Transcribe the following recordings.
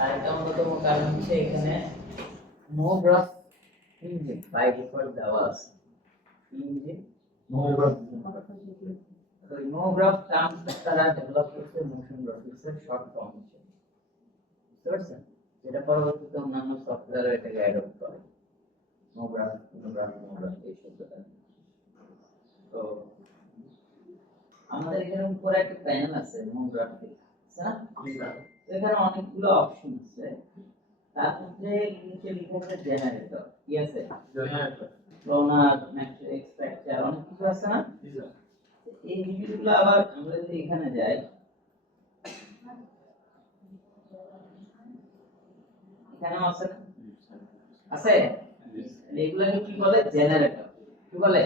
আরেকটা অন্যতম কারণ হচ্ছে এখানে mograph engine by default দেওয়া আছে। ইঞ্জিন নো গ্রাফ টার্ম তারা ডেভেলপ করছে মোশন গ্রাফিক্সের শর্ট ফর্ম হিসেবে, বুঝতে পারছেন? যেটা পরবর্তীতে অন্যান্য সফটওয়্যারে এটাকে অ্যাডপ্ট করে। নো গ্রাফ এই শব্দটা। তো আমাদের এখানে উপরে একটা প্যানেল আছে নো গ্রাফিক, না? এখানে অনেকগুলো অপশন আছে। তার মধ্যে নিচে লেখা আছে জেনারেটর, কি আছে? জেনারেটর, ক্লোনার, ম্যাট্রিক্স, স্ট্রাকচার, অনেক কিছু আছে না? এই জিনিসগুলো আবার আমরা যদি এখানে যাই, এখানে আছে না? আছে? এগুলোকে কি বলে? জেনারেটর। কি বলে?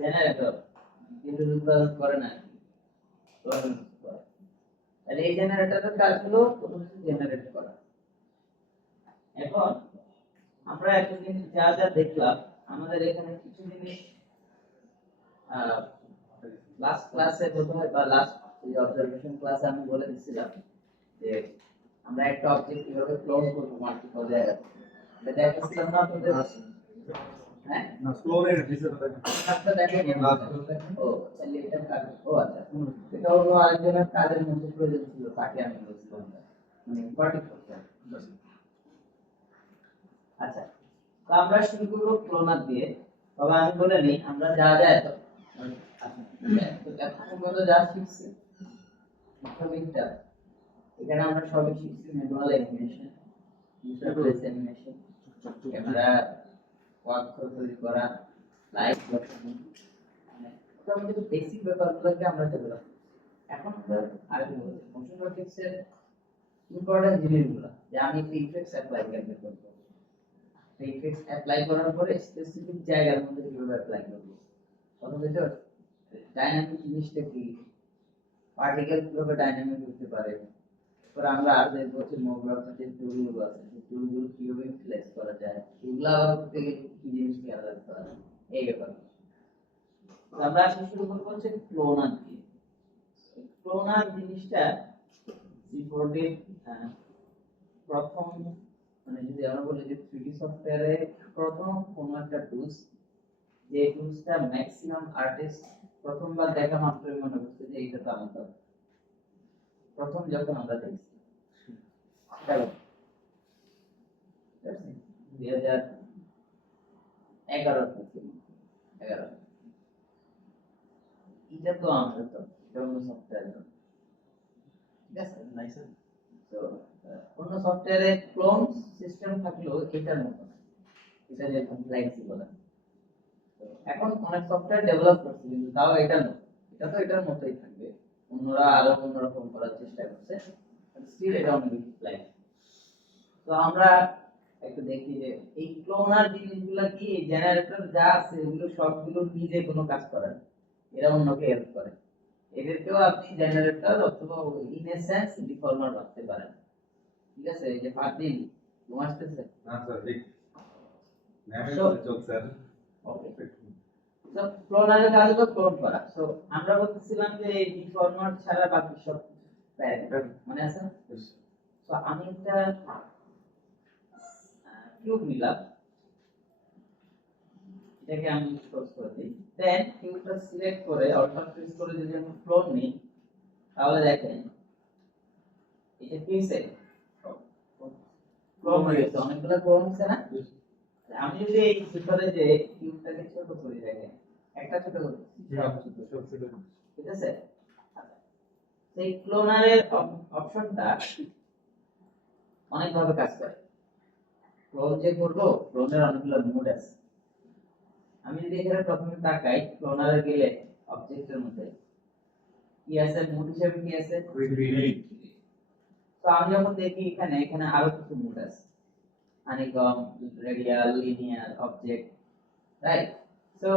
জেনারেটর। কিন্তু উৎপাদন করে না, তাহলে এই জেনারেটরের কাজ হলো কোনো কিছু জেনারেট করা। এখন আমরা একটা জিনিস যা যা দেখলাম, আমাদের এখানে কিছু জিনিস লাস্ট ক্লাসে প্রথমে বা লাস্ট এই অবজারভেশন ক্লাসে আমি বলে দিছিলাম যে আমরা একটা অবজেক্ট কিভাবে ক্লোন করব মাল্টিপল জায়গা থেকে। এটা দেখাচ্ছিলাম না আপনাদের? হ্যাঁ, না ক্লোনের বিষয়টা একটা দেখেন। ও তাহলে এটা কাজ। ও আচ্ছা, এটা হলো আরেকজনের কাজের মধ্যে প্রয়োজন ছিল, তাকে আমি বলছিলাম মানে ইম্পর্টেন্ট করতে। আচ্ছা, তো আমরা শুরু করব ক্লোনার দিয়ে। তবে আমি বলে নিই আমরা যা যা এত পর্যন্ত যা শিখছি প্রাথমিকটা, এখানে আমরা সবই শিখছি manual animation, user place animation, camera workflow তৈরি করা, লাইট বসানো, মোটামুটি বেসিক ব্যাপারগুলোকে আমরা ডেভেলপ করছি। এখন আমরা আগে মোশন গ্রাফিক্সের ইম্পর্টেন্ট জিনিসগুলো, যে আমি একটা ইফেক্টস অ্যাপ্লাই কেমনে করব, ইফেক্টস অ্যাপ্লাই করার পরে স্পেসিফিক জায়গার মধ্যে কিভাবে অ্যাপ্লাই করব, অথবা ডাইনামিক জিনিসটা কি, পার্টিকেল কিভাবে ডাইনামিক হতে পারে। এরপর আমরা আর দেখবো যে মোগ্রাফির যে টুলগুলো আছে, সেই টুলগুলো কিভাবে ইউটিলাইজ করা যায়, এগুলো আবার করতে গেলে কি জিনিস খেয়াল রাখতে হবে, এই ব্যাপার। আমরা আজকে শুরু করবো হচ্ছে ক্লোনার দিয়ে। ক্লোনার জিনিসটা জিফোর্ডের প্রথম, মানে যদি আমরা বলি যে 3D সফটওয়্যারে প্রথম কোন একটা টুলস, যে টুলসটা ম্যাক্সিমাম আর্টিস্ট প্রথমবার দেখা মাত্রই মনে করছে যে এইটা তো আমাদের প্রথম যখন আমরা দেখছি 2011 থেকে 11, এটা তো আমরা তো অন্য সফটওয়্যার, ঠিক আছে? লাইসেন্স তো অন্য সফটওয়্যারে ক্লোন সিস্টেম থাকলেও এটার মতো না, এটা যে ফ্লেক্সিবল। এখন অনেক সফটওয়্যার ডেভেলপ করছে কিন্তু তাও এটা না, এটা তো এটার মতোই থাকবে, অন্যরা আরো অন্যরকম করার চেষ্টা করছে, স্টিল এটা অনেক ফ্লেক্স। তো আমরা একটু দেখি যে এই ক্লোনার জিনিসগুলো কি, জেনারেটর যা আছে এগুলো সবগুলো নিজে কোনো কাজ করে না, এরা অন্যকে হেল্প করে। এদেরকেও আপনি জেনারেটর অথবা ইন এ সেন্স ডিফর্মার ভাবতে পারেন, ঠিক আছে? এই যে ফারদিন ঘুম আসতেছে না স্যার, ঠিক নামে বলে চোখ স্যার। ওকে, তো ক্লোনারের কাজ হলো ক্লোন করা। সো আমরা বলতেছিলাম যে এই ডিফর্মার ছাড়া বাকি সব প্যারামিটার মানে আছে। তো আমি একটা কিউব নিলাম, এটাকে আমি ক্লোজ করে দিই, দেন কিউবটা সিলেক্ট করে অল্টার প্রেস করে যদি আমি ক্লোন নিই, তাহলে দেখেন এটা কি হইছে, ক্লোন হয়েছে, অনেকগুলো ক্লোন হচ্ছে না? আমি যদি এই ভিতরে যে কিউবটাকে ছোট করে দেখেন, একটা ছোট করে সব ছোট, ঠিক আছে? সেই ক্লোনারের অপশনটা অনেক ভাবে কাজ করে। ক্লোন যে করব, ক্লোনের অনেকগুলো মোড আছে। আমি যদি এখানে প্রথমে তাকাই ক্লোনারে গেলে অবজেক্টের মধ্যে কি আছে, মোড হিসেবে কি আছে, তো আমি যখন দেখি এখানে এখানে আরো কিছু মোড আছে, honeycomb, radial, linear, object, right? So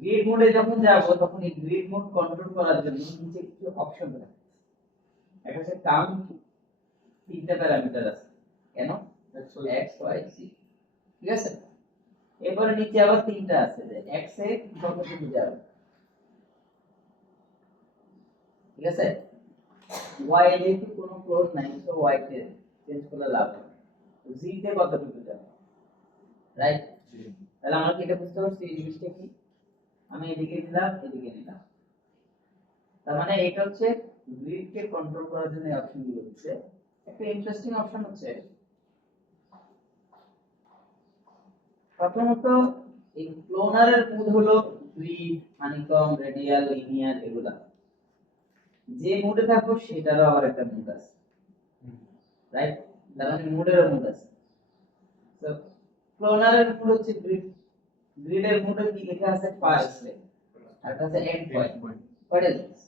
grid মোডে যখন যাব তখন এই গ্রিড মোড কন্ট্রোল করার জন্য নিচে কিছু অপশন থাকে। একটা হচ্ছে কাউন্ট, তিনটা প্যারামিটার আছে, কেন? x y z, ঠিক আছে? এরপরে নিচে আবার তিনটা আছে, যে x এ কত কিছু যাবে, ঠিক আছে? y যেহেতু কোনো ক্লোজ নাই তো y তে চেঞ্জ করলে লাভ হবে z তে কতটুকু যাবে রাইট তাহলে আমরা কি এটা বুঝতে পারছি এই জিনিসটা কি আমি এদিকে দিলাম এদিকে নিলাম তার মানে এটা হচ্ছে গ্রিড কে কন্ট্রোল করার জন্য এই অপশনগুলো হচ্ছে একটা ইন্টারেস্টিং অপশন হচ্ছে প্রথমত এই ক্লোনারের মুড হলো গ্রিড হানিকম রেডিয়াল লিনিয়ার এগুলা যে মুডে থাকবো সেটারও আবার একটা মুড আছে রাইট তার মানে মুডেরও মুড আছে তো ক্লোনারের মুড হচ্ছে গ্রিড গ্রিডের মুডে কি লেখা আছে ফার্স্ট আর কাছে end point what is this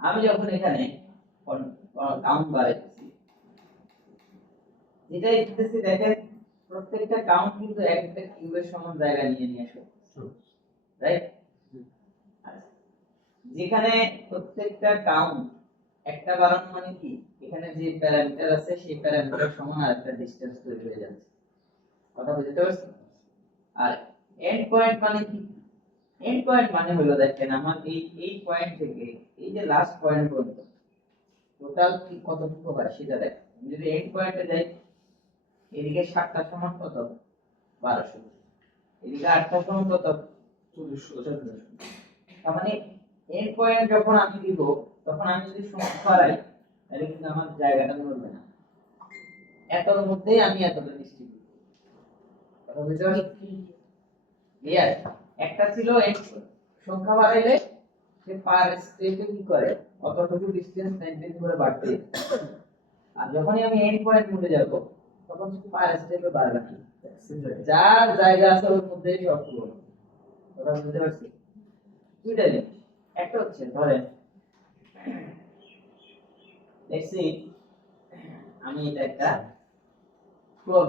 আমি যখন এখানে কাউন্ট বাড়াইতেছি যেটাই দিতেছি দেখেন প্রত্যেকটা কাউন্ট কিন্তু একটা কিউবের সমান জায়গা নিয়ে নিয়ে আসে রাইট যেখানে প্রত্যেকটা কাউন্ট একটা বাড়ানো মানে কি এখানে যে প্যারামিটার আছে সেই প্যারামিটার সমান আরেকটা ডিসটেন্স তৈরি হয়ে যাচ্ছে কথা বুঝতে পারছেন আর এন্ড পয়েন্ট মানে কি এন্ড পয়েন্ট মানে হলো দেখেন আমার এই পয়েন্ট থেকে এই যে লাস্ট পয়েন্ট পর্যন্ত টোটাল কি কতটুকু হয় সেটা দেখেন আমি যদি এন্ড পয়েন্টে যাই এদিকে 7টা সমান কত 1200 এদিকে 8টা সমান কত 1400 তার মানে এন্ড পয়েন্ট যখন আমি দিব তখন আমি যদি সংখ্যা বাড়াই তাহলে কিন্তু আমার জায়গাটা নড়বে না এতর মধ্যেই আমি এতটা ডিস্ট্রিবিউট কথা বুঝতে পারছি ক্লিয়ার একটা ছিল এন্ড সংখ্যা বাড়াইলে সে পার স্টেপে কি করে কতটুকু ডিসটেন্স মেইনটেইন করে বাড়তে আর যখনই আমি এন্ড পয়েন্ট মুড়ে যাব তখন সে পার স্টেপে বাড়বে না যার জায়গা আছে ওর মধ্যেই সব পুরো কথা বুঝতে পারছি দুইটা জিনিস একটা হচ্ছে ধরেন লেটস সি আমি এটা একটা ক্লোন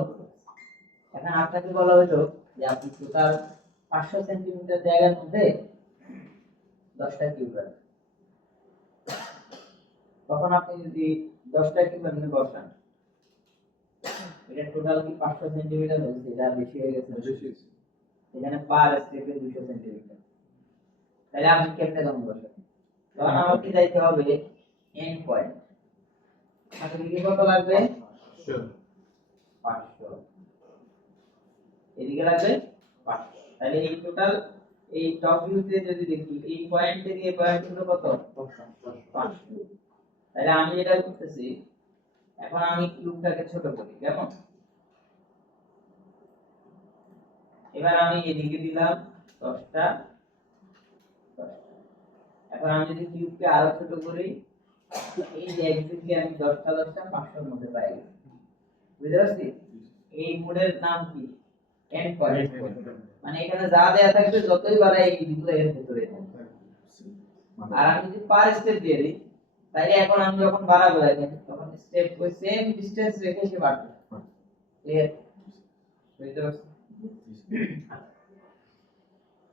এখন আপনাকে বলা হলো যে আপনি টোটাল 500 সেন্টিমিটার জায়গার মধ্যে 10টা কিউব রাখেন তখন আপনি যদি 10টা কিউব এমনি বসান এটা টোটাল কি 500 সেন্টিমিটার হয়েছে এটা বেশি হয়ে গেছে এখানে পার স্টেপে 200 সেন্টিমিটার তাহলে আপনি কেমনে দাম বসাবেন তখন আমাকে যাইতে হবে এন্ড পয়েন্ট আচ্ছা কি কত লাগবে 500 এদিকে লাগবে 500 তাহলে এই টোটাল এই টপ ভিউতে যদি দেখি এই পয়েন্ট থেকে এই পয়েন্ট হলো কত 500 তাহলে আমি যেটা করতেছি এখন আমি কিউবটাকে ছোট করি কেমন এবার আমি এদিকে দিলাম 10টা এখন আমি যদি কিউবকে আরো ছোট করি এই যে এক্সিটকে আমি 10টা 500 এর মধ্যে পাই বুঝতে পারছি এই মোডের নাম কি এন্ড পয়েন্ট মানে এখানে যা দেয়া থাকবে যতই বাড়াই এই দিকগুলো এর ভিতরে থাকবে আর আমি যদি পার স্টেপ দিয়ে দিই তাহলে এখন আমি যখন বাড়াবো দেখেন তখন স্টেপ ওই সেম ডিসটেন্স রেখে সে বাড়বে ক্লিয়ার বুঝতে পারছি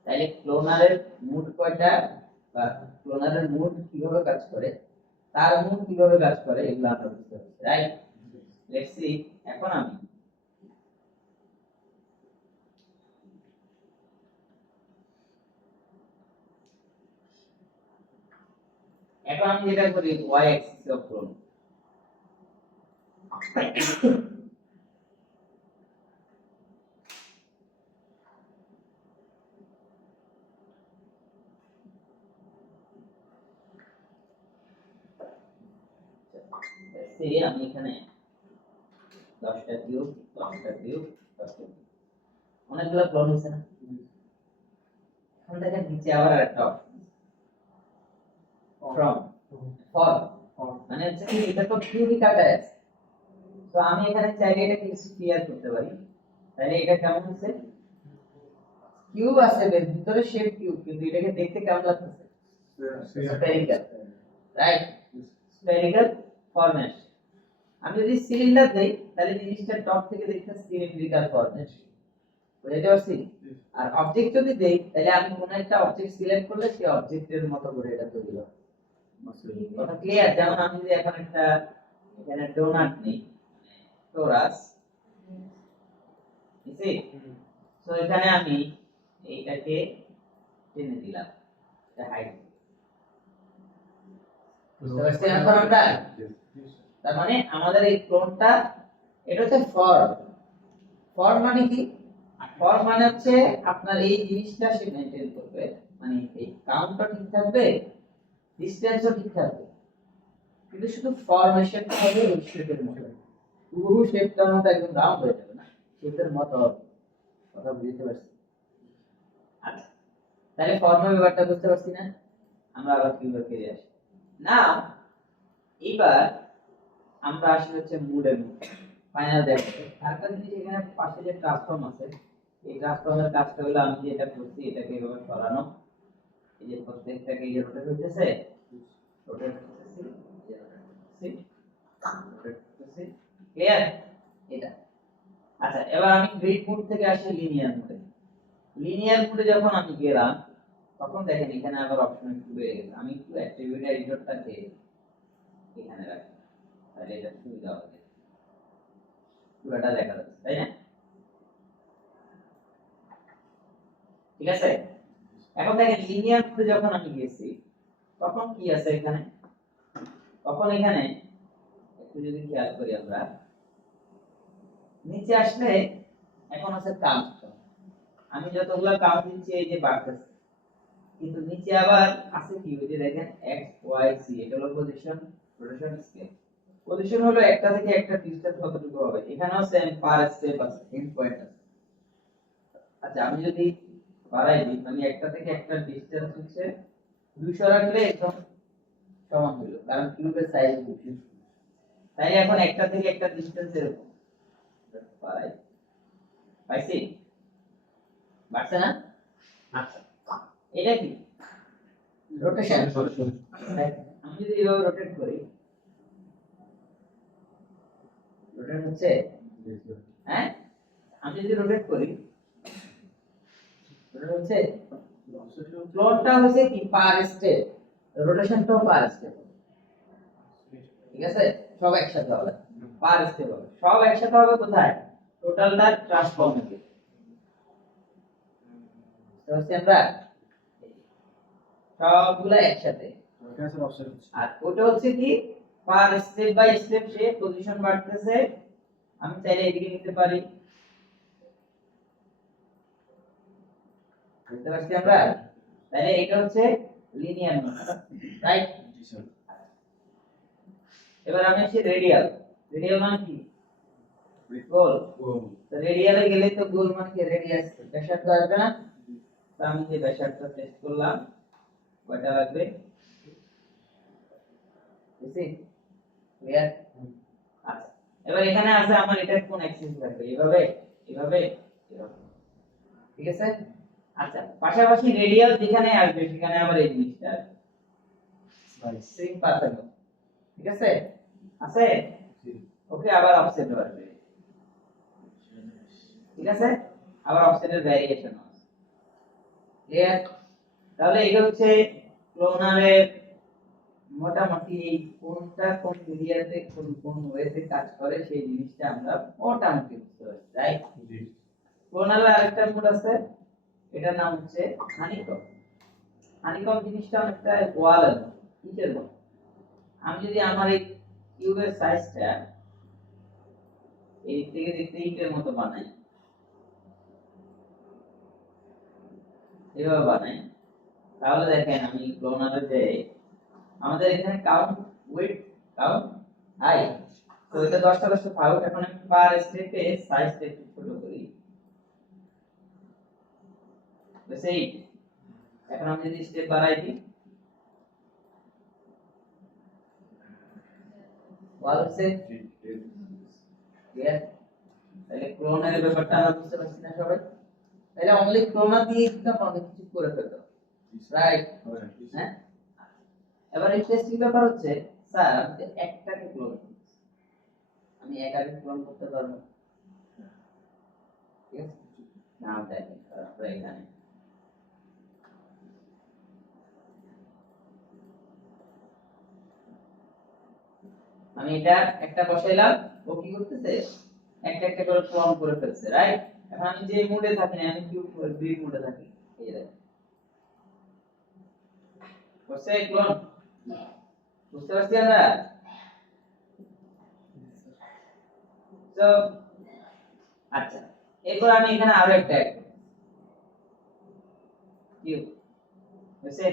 তাহলে ক্লোনারের মুড কয়টা বা ক্লোনারের মুড কিভাবে কাজ করে তার মুড কিভাবে কাজ করে এগুলো আমরা বুঝতে পারছি রাইট লেটস সি এখন আমি যেটা করি y অ্যাক্সিস অফ ক্লোন সেই আমি এখানে 10টা কিউব 10টা কিউব 10টা অনেকগুলো ক্লোন আছে না এখন দেখেন নিচে আবার একটা ফ্রম ফর মানে হচ্ছে কি এটা তো কিউবই কাটা আছে তো আমি এখানে চাইলে এটাকে স্ফিয়ার করতে পারি তাহলে এটা কেমন হচ্ছে কিউব আছে এর ভিতরে শেপ কিউব কিন্তু এটাকে দেখতে কেমন লাগতেছে স্ফেরিক্যাল রাইট স্ফেরিক্যাল ফরম্যাট আমি যদি সিলিন্ডার দেই তাহলে জিনিসটা টপ থেকে দেখতে সিলিন্ড্রিক্যাল ফরম্যাট বুঝতে পারছি আর অবজেক্ট যদি দেই তাহলে আমি কোনো একটা অবজেক্ট সিলেক্ট করলে সেই অবজেক্টের মতো করে এটা তৈরি হবে কথা ক্লিয়ার যেমন আমি যদি এখন একটা এখানে ডোনাট নেই টোরাস বুঝছি সো এখানে আমি এইটাকে টেনে দিলাম এটা হাইট বুঝতে পারছেন এখন আমরা? তার মানে আমাদের এই ক্লোনটা এটা হচ্ছে ফর্ম মানে কি? ফর্ম মানে হচ্ছে আপনার এই জিনিসটা সে মেইনটেইন করবে, মানে এই কাউন্টটা ঠিক থাকবে, ডিসটেন্সও ঠিক থাকবে, কিন্তু শুধু ফরমেশনটা হবে ওই শেপের মতো, পুরো শেপটার মতো একদম রাউন্ড হয়ে যাবে না, শেপের মতো হবে। কথা বুঝতে পারছি? আচ্ছা, তাহলে ফর্মের ব্যাপারটা বুঝতে পারছি না? আমরা আবার কিভাবে ফিরে আসি না, এবার আমরা আসি হচ্ছে মুডের মধ্যে ফাইনাল দেখাতে। আরেকটা জিনিস এখানে পাশে যে ট্রান্সফর্ম আছে, এই ট্রান্সফর্মের কাজটা হলো আমি যেটা করছি এটাকে এভাবে সরানো, এই যে প্রত্যেকটাকে এই যে রোটেট হইতেছে, রোটেট করতেছি, এই যে রোটেট করতেছি, ক্লিয়ার এটা। আচ্ছা, এবার আমি গ্রিড মোড থেকে আসি লিনিয়ার মোডে। লিনিয়ার মোডে যখন আমি গেলাম তখন দেখেন এখানে আবার অপশন একটু বেড়ে গেছে। আমি একটু অ্যাট্রিবিউট এডিটরটাকে এখানে রাখি, তাহলে এটা সুবিধা হবে, পুরোটা দেখা যাচ্ছে, তাই না? ঠিক আছে। এখন দেখেন লিনিয়ার মোডে যখন আমি গেছি তখন কি আছে এখানে, তখন এখানে একটু যদি খেয়াল করি আমরা নিচে আসলে এখন আছে কাউন্ট, আমি যতগুলো কাউন্ট দিচ্ছি এই যে বাড়তেছে, কিন্তু নিচে আবার আছে কি, ওই যে দেখেন x y z, এটা হলো পজিশন, রোটেশন স্কেল। পজিশন হলো একটা থেকে একটা ডিসটেন্স কতটুকু হবে, এখানেও সেম পার স্টেপ আছে, এন্ড পয়েন্ট আছে। আচ্ছা, আমি যদি বাড়াই দিই, মানে একটা থেকে একটা ডিসটেন্স হচ্ছে 200 রাখলে একদম সমান হলো, কারণ কিউবের সাইজ 200। তাই এখন একটা থেকে একটা ডিসটেন্স এরকম বাড়াই, পাইছি? বাড়ছে না? আচ্ছা, এটা কি রোটেশন। আমি যদি এভাবে রোটেট করি, রোটেট হচ্ছে, হ্যাঁ আমি যদি রোটেট করি, রোটেট হচ্ছে, ক্লোনটা হচ্ছে কি পার স্টেপ, রোটেশনটাও পার স্টেপ, ঠিক আছে? সব একসাথে হবে, পার স্টেপ হবে, সব একসাথে হবে কোথায়, টোটালটা ট্রান্সফর্মেটিভ। তো হচ্ছে আমরা সবগুলা একসাথে, আর ওটা হচ্ছে কি পার স্টেপ বাই স্টেপ সে পজিশন বাড়তেছে। আমি চাইলে এদিকে নিতে পারি, বুঝতে পারছি আমরা? তাহলে এটা হচ্ছে লিনিয়ার মোড, রাইট? এবার আমি আসি রেডিয়াল। রেডিয়াল মানে কি? গোল। তো রেডিয়ালে গেলে তো গোল মানে কি, রেডিয়াস, ব্যাসার্ধ আসবে না? তো আমি যে ব্যাসার্ধ টেস্ট করলাম, কয়টা লাগবে? বুঝছি? ক্লিয়ার? আচ্ছা, এবার এখানে আছে আমার এটা কোন অ্যাক্সিস থাকবে, এইভাবে, এভাবে, এভাবে, ঠিক আছে? আচ্ছা, পাশাপাশি রেডিয়াল যেখানে আসবে সেখানে আবার এই জিনিসটা স্ট্রিং পাথের মতো, ঠিক আছে? আছে? ওকে, আবার অফসেট আসবে, ঠিক আছে? আবার অফসেটের ভ্যারিয়েশন আছে, ক্লিয়ার? তাহলে এটা হচ্ছে ক্লোনারের মোটামুটি কোনটা কোন এরিয়াতে কোন কোন ওয়েতে কাজ করে সেই জিনিসটা আমরা মোটামুটি বুঝতে পারছি, রাইট? ক্লোনারের আরেকটা মোড আছে, এটার নাম হচ্ছে হানিকম। হানিকম জিনিসটা অনেকটা ওয়ালের মতো, ইটের মতো। আমি যদি আমার এই কিউবের সাইজটা এই থেকে দেখতে ইটের মতো বানাই, এভাবে বানাই, তাহলে দেখেন আমি ক্লোনারে যে আমাদের এখানে কাউন্ট উইডথ, কাউন্ট হাইট, তো এটা 10টা 10টা থাকুক। এখন আমি পার স্টেপে সাইজটা একটু ছোট করি, বাস এই। এখন আমি যদি স্টেপ বাড়াই দিই, ওয়াল হচ্ছে ক্লিয়ার। তাহলে ক্লোনারের ব্যাপারটা আমরা বুঝতে পারছি না সবাই? তাহলে অনলি ক্লোনার দিয়ে একদম অনেক কিছু করে ফেলতে, রাইট? হ্যাঁ, এবার ইন্টারেস্টিং ব্যাপার হচ্ছে, স্যার আমি তো একটাকে ক্লোন, আমি একাকে ক্লোন করতে পারবো, ঠিক আছে? নাও দেখেন আমরা এখানে আমি এটা একটা বসাইলাম, ও কি করতেছে, একটা একটা করে ক্লোন করে ফেলছে, রাইট? এখন আমি যে মোডে থাকি না, আমি কিউব দুই মোডে থাকি, এই দেখেন করছে ক্লোন, বুঝতে পারছি আমরা? তো আচ্ছা, এরপর আমি এখানে আরো একটা অ্যাড করব, কিউ বুঝছে?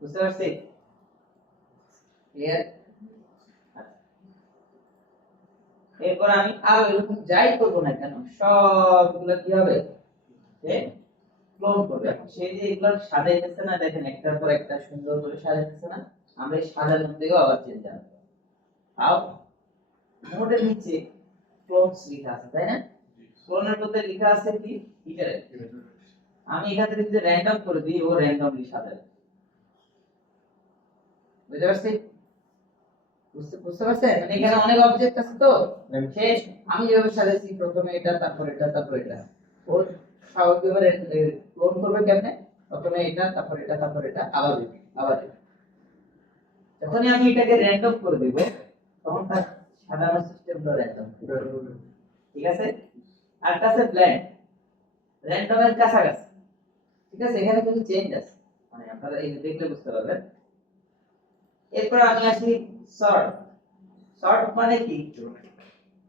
বুঝতে পারছি? ক্লিয়ার? এরপর আমি আরো এরকম যাই করবো না কেন সবগুলো কি হবে, সে ক্লোন করবে। সে যে এগুলো সাজাইতেছে না, দেখেন একটার পর একটা সুন্দর করে সাজাইতেছে না, আমরা এই সাজানোর দিকেও আবার চেঞ্জ আনবো। আও নোটের নিচে ক্লোনস লেখা আছে তাই না? ক্লোনের মধ্যে লেখা আছে কি ইটারেট। আমি এখান থেকে যদি র‍্যান্ডম করে দিই, ও র‍্যান্ডমলি সাজাবে। বুঝতে পারছি? বুঝতে পারছেন? মানে এখানে অনেক অবজেক্ট আছে তো, শেষ আমি যেভাবে সাজাইছি প্রথমে এটা, তারপর এটা, তারপর এটা, ও স্বাভাবিকভাবে ক্লোন করবে কেমনে? প্রথমে এটা, তারপর এটা, তারপর এটা, আবার এটা, আবার এটা। যখনই আমি এটাকে র‍্যান্ডম করে দেব, তখন তার সাজানোর সিস্টেমটা র‍্যান্ডম, ঠিক আছে? আর কাছে ব্ল্যান্ড, র‍্যান্ডমের কাছাকাছি, ঠিক আছে? এখানে কিছু চেঞ্জ আছে, মানে আপনারা এই দেখলে বুঝতে পারবেন। এরপর আমি আসি সর্ট। সর্ট মানে কি,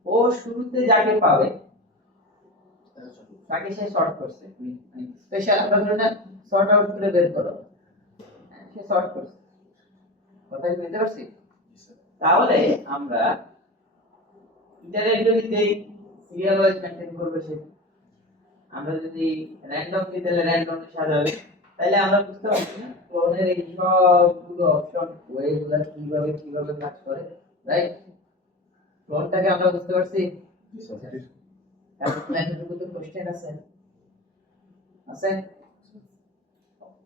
ও শুরুতে যাকে পাবে তাকে সে সর্ট করছে, মানে স্পেশাল আমরা ধরে না সর্ট আউট করে বের করো, সে সর্ট করছে। কথা কি বুঝতে পারছি? তাহলে আমরা ইটারেট যদি দেই, সিরিয়াল ওয়াইজ মেইনটেইন করবে সে। আমরা যদি র‍্যান্ডম দিই তাহলে র‍্যান্ডমলি সাজাবে। তাহলে আমরা বুঝতে পারছি না ক্লোনের এই সবগুলো অপশন ওয়েগুলো কিভাবে কিভাবে কাজ করে, রাইট? ক্লোনটাকে আমরা বুঝতে পারছি। এখন এতটুকু তো কোশ্চেন আছে, আছে?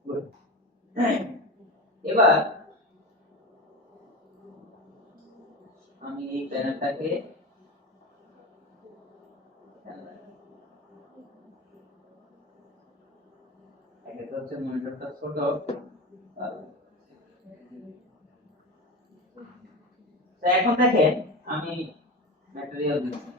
Good. এবার আমি এই প্যানেলটাকে একটা হচ্ছে মনিটরটা ছোট, তো এখন দেখেন আমি ম্যাটেরিয়াল দিচ্ছি,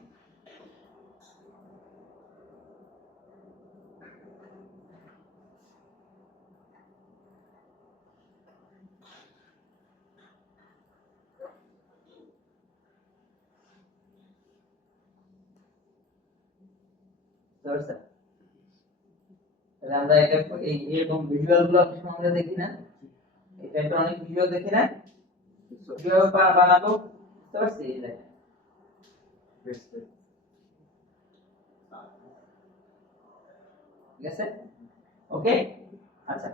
তাহলে আমরা এটা এই এরকম ভিজুয়াল গুলো আমরা দেখি না, এই টাইপের অনেক ভিডিও দেখি না, কিভাবে বানাবো বুঝতে পারছি? এই দেখেন ঠিক আছে, ওকে। আচ্ছা,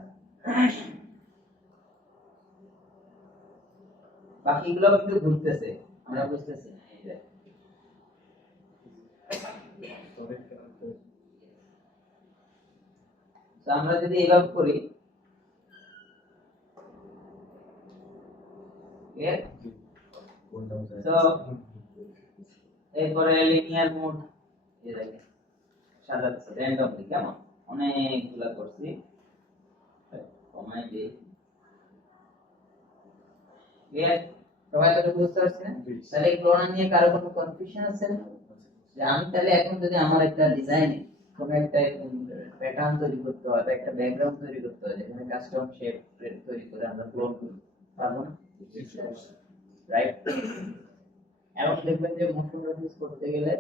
বাকিগুলো কিন্তু ঘুরতেছে, আমরা বুঝতেছি না, এই দেখেন। তো আমরা যদি এভাবে করি, তো এরপরে লিনিয়ার মোড, এই দেখেন সাজাচ্ছে র‍্যান্ডমলি, কেমন অনেকগুলা করছি, কমাই দেই। ক্লিয়ার? সবাই তো বুঝতে পারছেন? তাহলে এই ক্লোন নিয়ে কারো কোনো কনফিউশন আছে না? যে আমি তাহলে এখন যদি আমার একটা ডিজাইনে কোনো একটা প্যাটার্ন তৈরি করতে হয় বা একটা ব্যাকগ্রাউন্ড তৈরি করতে হয়, যেখানে কাস্টম শেপ তৈরি করে আমরা ক্লোন করি, পারবো না? রাইট? এবং দেখবেন যে মোশন গ্রাফিক্স করতে গেলে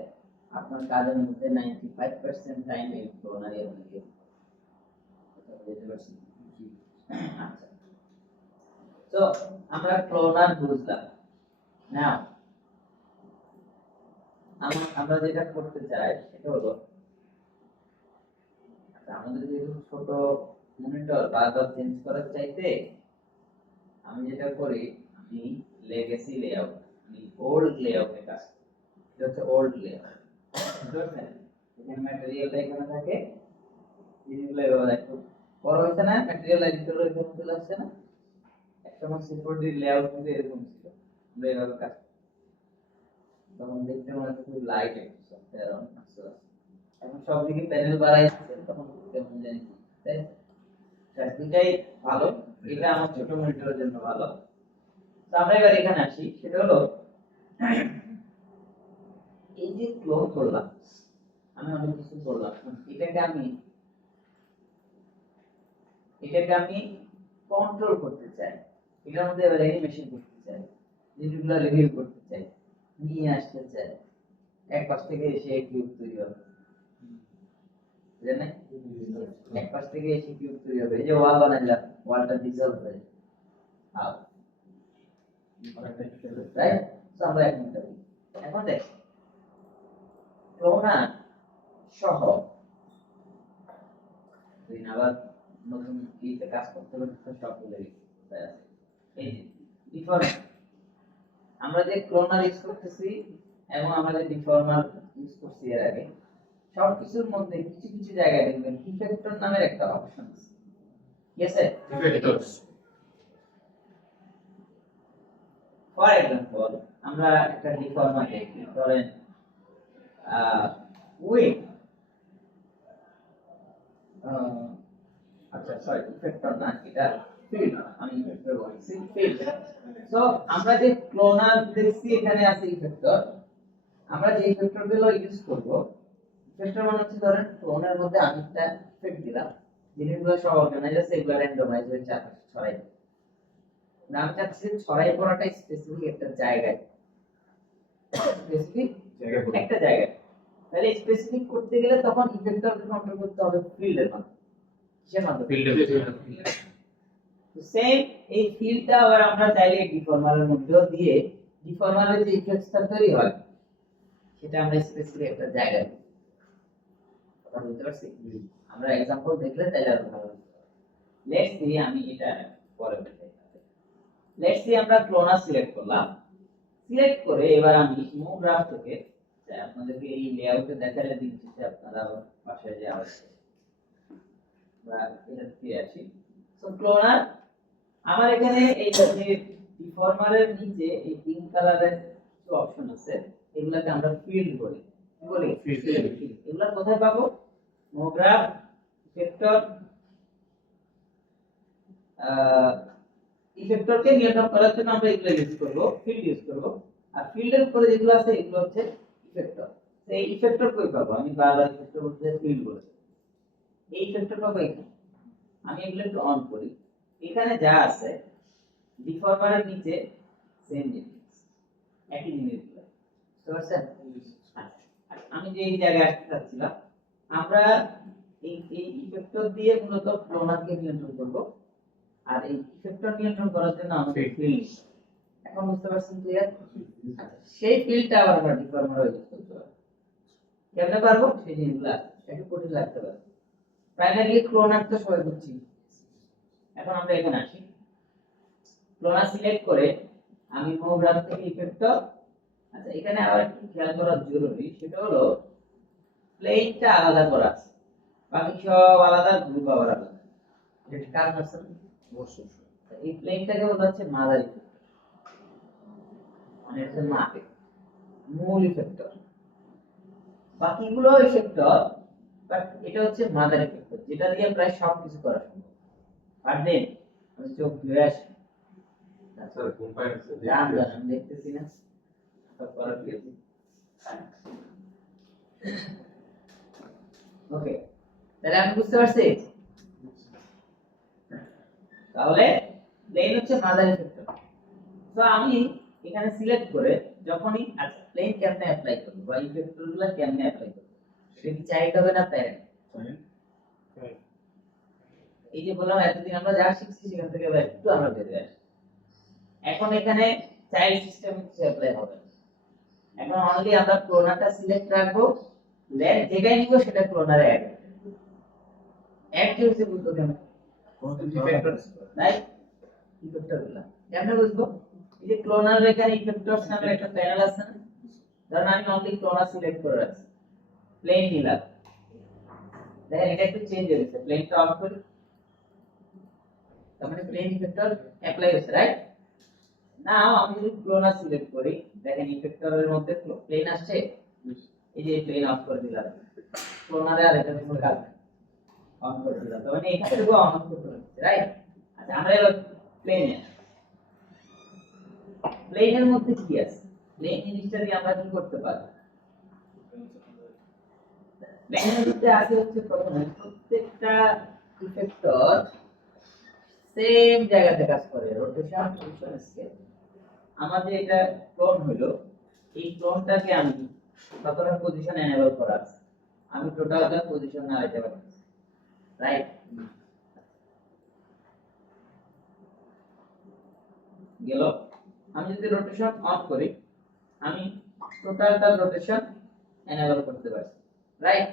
আপনার কাজের মধ্যে 95% টাইম এই ক্লোনারই লাগে। বুঝতে পারছি? আচ্ছা, তো আমরা ক্লোনার বুঝলাম। নাও আমরা যেটা করতে চাই সেটা হলো, আমাদের যেহেতু ছোট মনিটর বারবার চেঞ্জ করার চাইতে আমি যেটা করি, আমি লেগেসি লেআউট, আমি ওল্ড লেআউটে কাজ করি। এটা হচ্ছে ওল্ড লেআউট, বুঝছেন? এখানে ম্যাটেরিয়ালটা এখানে থাকে, জিনিসগুলো এভাবে একটু বড় হচ্ছে না, ম্যাটেরিয়াল এডিটর এরকম চলে আসছে না, একটা মাস সিকিউরিটি লেআউট কিন্তু এরকম ছিল, আমরা এভাবে কাজ করি। তখন দেখতে মনে হচ্ছে খুব লাইট একটা সফটওয়্যার, অনেক কিছু আছে। এখন সব দিকে প্যানেল বাড়াইছে, তখন কেমন জানি, তাই দুইটাই ভালো, এটা আমার ছোট মনিটরের জন্য ভালো। তো আমরা এবার এখানে আসি, সেটা হলো এই যে ক্লোন করলাম, আমি অনেক কিছু করলাম, এটাকে আমি কন্ট্রোল করতে চাই, এটার মধ্যে এবার অ্যানিমেশন করতে চাই, জিনিসগুলো রিভিউ করতে চাই, নিয়ে আসতে চাই, এক পাশ থেকে এসে কিউব তৈরি হবে, জানেন এক পাশ থেকে এসে কিউব তৈরি হবে। এই যে ওয়াল বানাইলাম, ওয়ালটা ডিসলভ হয়ে রাইট। তো আমরা এখন দেখ ক্লোনার সহ তুই আবার নতুন ইতে কাজ করতে হবে, সব বলে এই যে ডিফর্ম, আমরা যে ক্লোনার ইউজ করতেছি এবং আমরা যে ডিফর্মার ইউজ করছি এর আগে, সব কিছুর মধ্যে কিছু কিছু জায়গায় দেখবেন ইফেক্টর নামের একটা অপশন আছে। ঠিক আছে, ইফেক্টরস। ফর এক্সাম্পল আমরা একটা ডিফর্মার দেখি, ধরেন উইথ আচ্ছা সরি ইফেক্টর না, এটা ফিল্ড, আমি ইফেক্টর বলছি ফিল্ড। সো আমরা যে ক্লোনার দেখছি এখানে আছে ইফেক্টর, আমরা যে ইফেক্টর গুলো ইউজ করব, ইফেক্টর মানে হচ্ছে ধরেন ক্লোনের মধ্যে আমি একটা ইফেক্ট দিলাম, জিনিসগুলো সব অর্গানাইজ আছে, এগুলো র্যান্ডমাইজ হয়ে চারপাশে ছড়াই দেব। আমি চাচ্ছি ছড়াই পড়াটা স্পেসিফিক একটা জায়গায়, স্পেসিফিক একটা জায়গায়। তাহলে স্পেসিফিক করতে গেলে তখন ইফেক্টরকে কন্ট্রোল করতে হবে ফিল্ডের মাধ্যমে। কিসের মাধ্যমে? ফিল্ডের। তো সেম এই ফিল্ডটা আবার আমরা চাইলে ডিফর্মারের মধ্যেও দিয়ে ডিফর্মারের যে ইফেক্টটা তৈরি হয় সেটা আমরা স্পেসিফিক একটা জায়গায় দিই। কথা বুঝতে পারছি? আমরা एग्जांपल দেখলে তাহলে আরো ভালো হবে। লেটস সি, আমি এটা পরে দেখাই। লেটস সি আমরা ক্লোনার সিলেক্ট করলাম, সিলেক্ট করে এবার আমি মুভ গ্রাফ থেকে আপনাদেরকে এই লেআউটে দেখালে দিচ্ছি, আপনারা পাশে যে আসছে বা এটা ফিরে আসি। সো ক্লোনার আমার এখানে এই যে ডিফর্মারের নিচে এই পিঙ্ক কালারের কিছু অপশন আছে, এগুলাকে আমরা ফিল্ড বলি। কি বলি? ফিল্ড। এগুলা কোথায় পাবো? মুভ গ্রাফ, ইফেক্টর, ইফেক্টরকে নিয়ন্ত্রণ করার জন্য আমরা এগুলো ইউজ করব, ফিল্ড ইউজ করব। আর ফিল্ডের উপরে যেগুলো আছে এগুলো হচ্ছে ইফেক্টর। এই ইফেক্টর কই পাবো? আমি বারবার ইফেক্টর বলতে ফিল্ড বলেছি। এই ইফেক্টর পাবো এখানে। আমি এগুলো একটু অন করি, এখানে যা আছে ডিফর্মারের নিচে সেম জিনিস, একই জিনিসগুলো। বুঝতে পারছেন? আমি যে এই জায়গায় আসতে চাচ্ছিলাম, আমরা এই ইফেক্টর দিয়ে মূলত ক্লোনারকে নিয়ন্ত্রণ করব, আর এই ইফেক্টর নিয়ন্ত্রণ করার জন্য আমাদের ফিল্ড। এখন বুঝতে পারছেন ক্লিয়ার? সেই ফিল্ডটা আবার আমরা ডিফর্মারে ইউজ করতে পারবো। কেমনে পারবো? সেই জিনিসগুলো একটু কঠিন লাগতে পারে। প্রাইমারি ক্লোনার তো সবাই বুঝছি। এখন আমরা এখানে আসি, ক্লোনার সিলেক্ট করে আমি মুভ গ্রাফ থেকে ইফেক্টর। আচ্ছা, এখানে আবার একটু খেয়াল করা জরুরি, সেটা হলো প্লেনটা আলাদা করা আছে, বাকি সব আলাদা, গ্রুপ আবার আলাদা। এটা কারণ আছে অবশ্যই। এই প্লেনটাকে বলা হচ্ছে মাদার ইফেক্টর, মানে এটা মা মূল ইফেক্টর। বাকিগুলো ইফেক্টর, বাট এটা হচ্ছে মাদার ইফেক্টর, যেটা দিয়ে প্রায় সব কিছু করা সম্ভব। আর দেন আমি চোখ ধুয়ে আসি, স্যার কোন পায় আছে আমি দেখতেছি না সব করা পেয়েছি। ওকে, তাহলে আমি বুঝতে পারছি। তাহলে প্লেন হচ্ছে মাদার ইফেক্টর। তো আমি এখানে সিলেক্ট করে যখনই আচ্ছা প্লেন কেমনে অ্যাপ্লাই করব বা ইফেক্টরগুলো কেমনে অ্যাপ্লাই করব সেটা কি চাইল্ড হবে না প্যারেন্ট? এই যে বললাম এতদিন আমরা যা শিখছি সেখান থেকে একটু আমরা বেরিয়ে আসি। এখন এখানে চাইল্ড সিস্টেম কিছু অ্যাপ্লাই হবে। এখন অনলি আমরা ক্লোনারটা সিলেক্ট রাখবো, লেন যেটাই নিব সেটা ক্লোনারে অ্যাড কি হচ্ছে বুঝতে কেমন কোন ইফেক্টর রাইট। ইফেক্টর গুলো কেমনে বুঝবো? এই যে ক্লোনার এখানে ইফেক্টরস নামের একটা প্যানেল আছে না, ধরুন আমি অনলি ক্লোনার সিলেক্ট করে রাখছি, প্লেন নিলাম, দেখেন এটা একটু চেঞ্জ হয়েছে, প্লেনটা অফ করি, তার মানে প্লেন ইফেক্টর অ্যাপ্লাই হচ্ছে রাইট। নাও আমি যদি ক্লোনার সিলেক্ট করি, দেখেন ইফেক্টরের মধ্যে প্লেন আসছে, এই যে প্লেন অফ করে দিলাম, ক্লোনারে আর এটা কোনো কাজ নেই, অন করে দিলাম, তার মানে এখানে পুরো অন করতে হচ্ছে রাইট। আচ্ছা আমরা এবার প্লেনে, প্লেনের মধ্যে কি আছে, প্লেন জিনিসটা দিয়ে আমরা কি করতে পারি? প্লেনের মধ্যে আছে হচ্ছে প্রথমে প্রত্যেকটা ইফেক্টর সেম জায়গাতে কাজ করে রোটেশন পজিশন স্কেল। আমাদের এটা ক্লোন হলো, এই ক্লোনটাকে আমি কতটা পজিশন এনেবল করা আছে, আমি টোটালটা পজিশন না রাখতে পারি, রাইট? গেল। আমি যদি রোটেশন অন করি, আমি টোটালটা রোটেশন এনেবল করতে পারি, রাইট?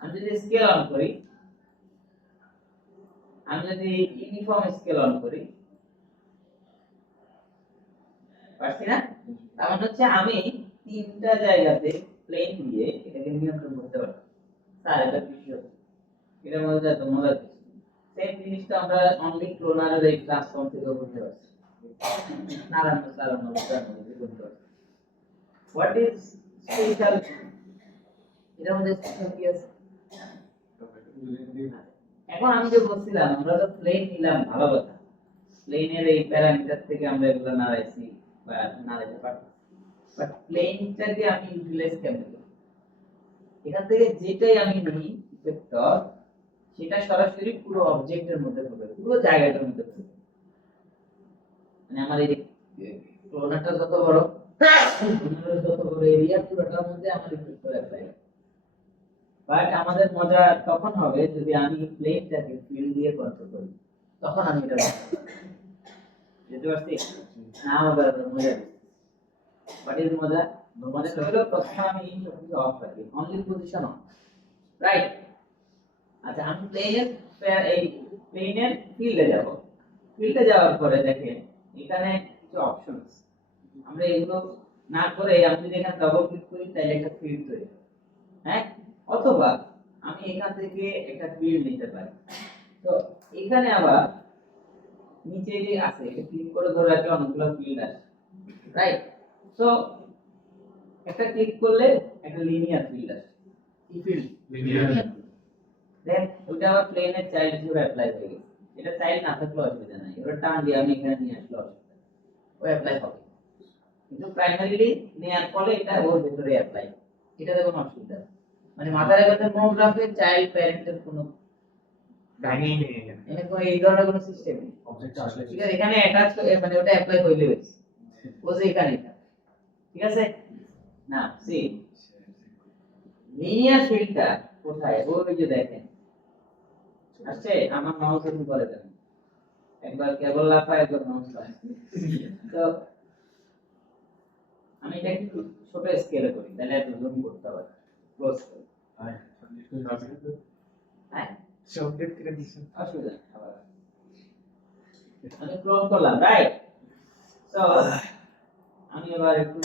আমি যদি স্কেল অন করি, আমি যদি ইউনিফর্ম স্কেল অন করি, পারছি না? তার মানে হচ্ছে আমি তিনটা জায়গাতে প্লেন দিয়ে এটাকে নিয়ন্ত্রণ করতে পারি। স্যার এটা কি হচ্ছে? এটার মধ্যে এত মজা কিছু সেম জিনিসটা আমরা অনলি ক্লোনারের এই ট্রান্সফর্ম থেকে করতে পারছি। নারায়ণ স্যার আমরা করতে পারছি। What is special? এটার মধ্যে স্পেশাল কি আছে? এখন আমি যে বলছিলাম আমরা তো প্লেন নিলাম, ভালো কথা, প্লেনের এই প্যারামিটার থেকে আমরা এগুলো নাড়াইছি বা নাড়াইতে পারবো, বাট প্লেনটাকে আমি ইউটিলাইজ কেমনে করব? এখান থেকে যেটাই আমি নিই ভেক্টর, সেটা সরাসরি পুরো অবজেক্টের মধ্যে পড়বে, পুরো জায়গাটার মধ্যে পড়বে। মানে আমার এই ক্লোনারটা যত বড়, যত বড় এরিয়া, পুরোটার মধ্যে আমার ভেক্টর অ্যাপ্লাই হবে। বাট আমাদের মজা তখন হবে যদি আমি প্লেনটাকে ফিল্ড দিয়ে কন্ট্রোল করি, তখন আমি এটা বুঝতে পারছি না? আমাদের মজা, বাট এর মজা মজা হলো প্রথমে আমি সবকিছু অফ রাখি, অনলি পজিশন অন, রাইট? আচ্ছা, আমি প্লেনের ফিল্ডে যাব। ফিল্ডে যাওয়ার পরে দেখেন এখানে কিছু অপশন আছে, আমরা এগুলো না করে আমি যদি এখানে ডবল ক্লিক করি তাহলে একটা ফিল্ড তৈরি হবে, হ্যাঁ? অথবা আমি এখান থেকে একটা ফিল্ড নিতে পারি। তো এখানে আবার নিচে যে আছে এটা ক্লিক করে ধরে রাখলে অনেকগুলো ফিল্ড আছে, রাইট? সো একটা ক্লিক করলে একটা লিনিয়ার ফিল্ড আছে, কি ফিল্ড? লিনিয়ার। দেন ওটা আবার প্লেনের চাইল্ড হিসেবে অ্যাপ্লাই হয়ে গেছে, এটা চাইল্ড না থাকলে অসুবিধা নাই, এবার টান দিয়ে আমি এখানে নিয়ে আসলে অসুবিধা ও অ্যাপ্লাই হবে, কিন্তু প্রাইমারিলি নেয়ার ফলে এটা ওর ভিতরে অ্যাপ্লাই, এটাতে কোনো অসুবিধা নেই। মানে মাথায় রাখবেন মোনোগ্রাফের চাইল্ড প্যারেন্টের কোনো কাহিনী নেই, এখানে কোনো এই ধরনের কোনো সিস্টেম নেই। অবজেক্ট আসলে ঠিক আছে, এখানে অ্যাটাচ মানে ওটা অ্যাপ্লাই হইলে হইছে, ও যে এখানে ঠিক আছে না? সি লিনিয়ার ফিল্ডটা কোথায়? ওই যে দেখেন আসছে, আমার মাউস এরকম করে দেন, একবার কেবল লাফায় একবার মাউস লাফায়। তো আমি এটা একটু ছোট স্কেলে করি, তাহলে একটু জুম করতে পারি, ক্লোজ করি। হ্যাঁ শব্দের থেকে দিছেন, অসুবিধা নেই, আবার আমি ক্লোজ করলাম, রাইট? তো আমি এবার একটু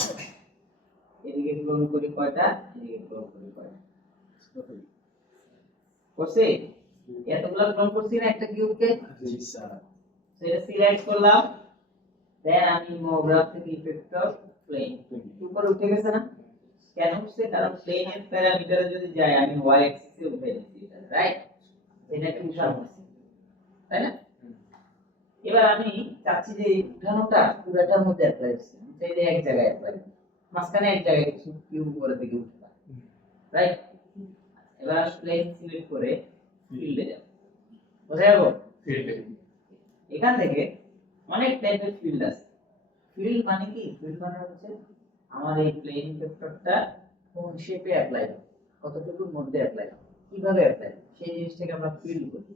এদিকে ক্লোজ করি কয়টা, এদিকে ক্লোজ করি কয়টা, করছি এতগুলো ক্লোন করছি না একটা কিউবকে? জি স্যার। সেটা সিলেক্ট করলাম, দেন আমি মোগ্রাফ থেকে ইফেক্টর প্লেন উপরে উঠে গেছে না? কেন উঠছে? কারণ প্লেনের প্যারামিটারে যদি যায় আমি y অ্যাক্সিসে উঠে দিচ্ছি, রাইট? এটা কি উঠানো হচ্ছে, তাই না? এবার আমি চাচ্ছি যে এই উঠানোটা পুরোটার মধ্যে অ্যাপ্লাই হচ্ছে, সেই যে এক জায়গায় অ্যাপ্লাই, মাঝখানে এক জায়গায় কিছু কিউব উপরে থেকে উঠে, রাইট? এবার প্লেন সিলেক্ট করে ফিল্ডে যাব, কোথায় যাব? ফিল্ডে। এখান থেকে অনেক টাইপের ফিল্ড আছে। ফিল্ড মানে কি? ফিল্ড মানে হচ্ছে আমার এই প্লেন ভেক্টরটা কোন শেপে অ্যাপ্লাই হবে, কতটুকুর মধ্যে অ্যাপ্লাই হবে, কিভাবে অ্যাপ্লাই হবে, সেই জিনিসটাকে আমরা ফিল্ড বলি।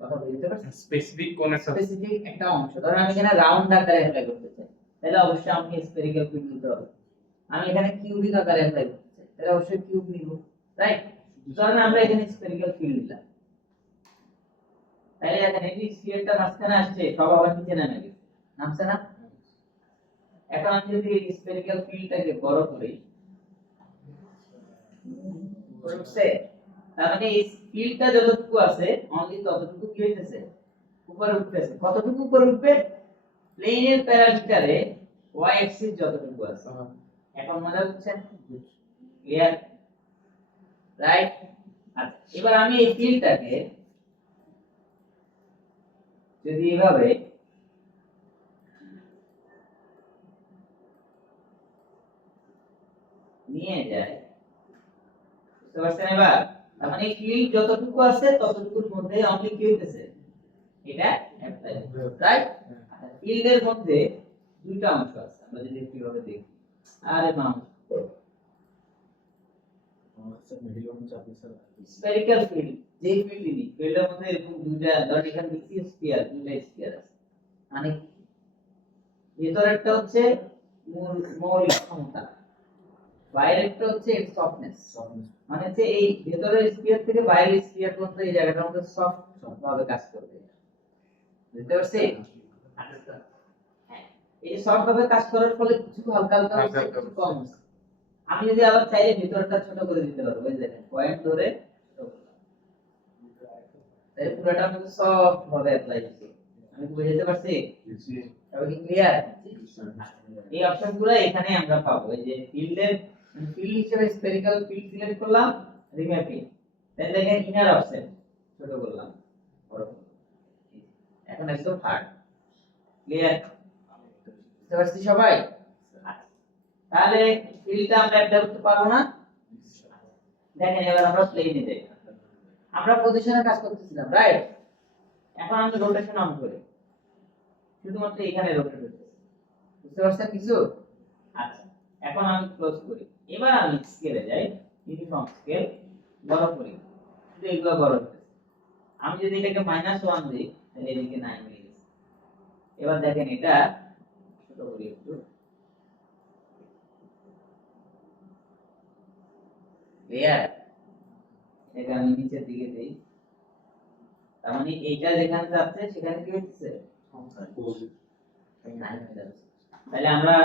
কথা বুঝতে পারছেন? স্পেসিফিক কোন একটা স্পেসিফিক একটা অংশ, ধরুন আমি এখানে রাউন্ড আকারে অ্যাপ্লাই করতে চাই, তাহলে অবশ্যই আমাকে স্ফেরিক্যাল ফিল্ড নিতে হবে। আমি এখানে কিউবিক আকারে অ্যাপ্লাই করতে চাই, তাহলে অবশ্যই কিউব নিব, রাইট? ধরুন আমরা এখানে স্ফেরিক্যাল ফিল্ড দিলাম, তাহলে এখানে এই স্ফিয়ারটা মাঝখানে আসছে, সব আবার নিচে নামে গেছে, নামছে না? এখন আমি যদি এই স্ফেরিক্যাল ফিল্ডটাকে বড় করি, বুঝছে? তার মানে এই ফিল্ডটা যতটুকু আছে অনলি ততটুকু কি হইতেছে, উপরে উঠতেছে। কতটুকু উপরে উঠবে? প্লেনের প্যারামিটারে y অ্যাক্সিস যতটুকু আছে। এখন মজা হচ্ছে, ক্লিয়ার, রাইট? আচ্ছা, এবার আমি এই ফিল্ডটাকে যদি এভাবে নিয়ে যাই, বুঝতে পারছেন? এবার তার মানে ফিল্ড যতটুকু আছে ততটুকুর মধ্যে অনলি কি হইতেছে, এটা অ্যাপ্লাই রাইট। ফিল্ডের মধ্যে দুইটা অংশ আছে, আমরা যদি কিভাবে দেখি। আরে মামা স্ফেরিক্যাল ফিল্ড, যে ফিল্ডই ফিল্ডের মধ্যে এরকম দুইটা, ধর এখানে নিচে স্ফিয়ার, দুইটা স্ফিয়ার আছে, মানে ভেতরেরটা হচ্ছে মৌলিক ক্ষমতা, বাইরেরটা হচ্ছে সফটনেস। মানে হচ্ছে এই ভেতরের স্ফিয়ার থেকে বাইরের স্ফিয়ার পর্যন্ত এই জায়গাটার মধ্যে সফট ভাবে কাজ করবে, বুঝতে পারছি? হ্যাঁ, এই সফট ভাবে কাজ করার ফলে কিছু হালকা হালকা হচ্ছে, কিছু কম হচ্ছে। আমি যদি আবার চাইলে ভিতরটা ছোট করে দিতে পারবো, এই দেখেন পয়েন্ট ধরে তাই পুরোটা আমাকে সফট ভাবে অ্যাপ্লাই করতে। আমি কি বুঝাতে পারছি? সবাই কি ক্লিয়ার? এই অপশনগুলো এখানে আমরা পাবো। এই যে ফিল্ডের ফিল্ড হিসেবে স্ফেরিক্যাল ফিল্ড সিলেক্ট করলাম, রিম্যাপিং, দেন দেখেন ইনার অফসেট ছোট করলাম, বড় করলাম। এখন একদম হার্ড ক্লিয়ার, বুঝতে পারছি সবাই? তাহলে ফিল্ডটা আমরা অ্যাপ্লাই করতে পারবো না। দেখেন এবার আমরা প্লেনে যাই, আমরা পজিশনে কাজ করতেছিলাম রাইট। এখন আমি রোটেশন অন করি, শুধুমাত্র এখানে রোটেট হচ্ছে, বুঝতে পারছেন কিছু? আচ্ছা, এখন আমি ক্লোজ করি। এবার আমি স্কেলে যাই, ইউনিফর্ম স্কেল বড় করি, শুধু এগুলো বড় হচ্ছে। আমি যদি এটাকে -1 দিই তাহলে এদিকে 9 হয়ে গেছে। এবার দেখেন এটা ছোট করি একটু, ক্লিয়ার? এটা আমি নিচের দিকে দেই, তার মানে এইটা যেখানে যাচ্ছে সেখানে কি হচ্ছে, তাহলে আমরা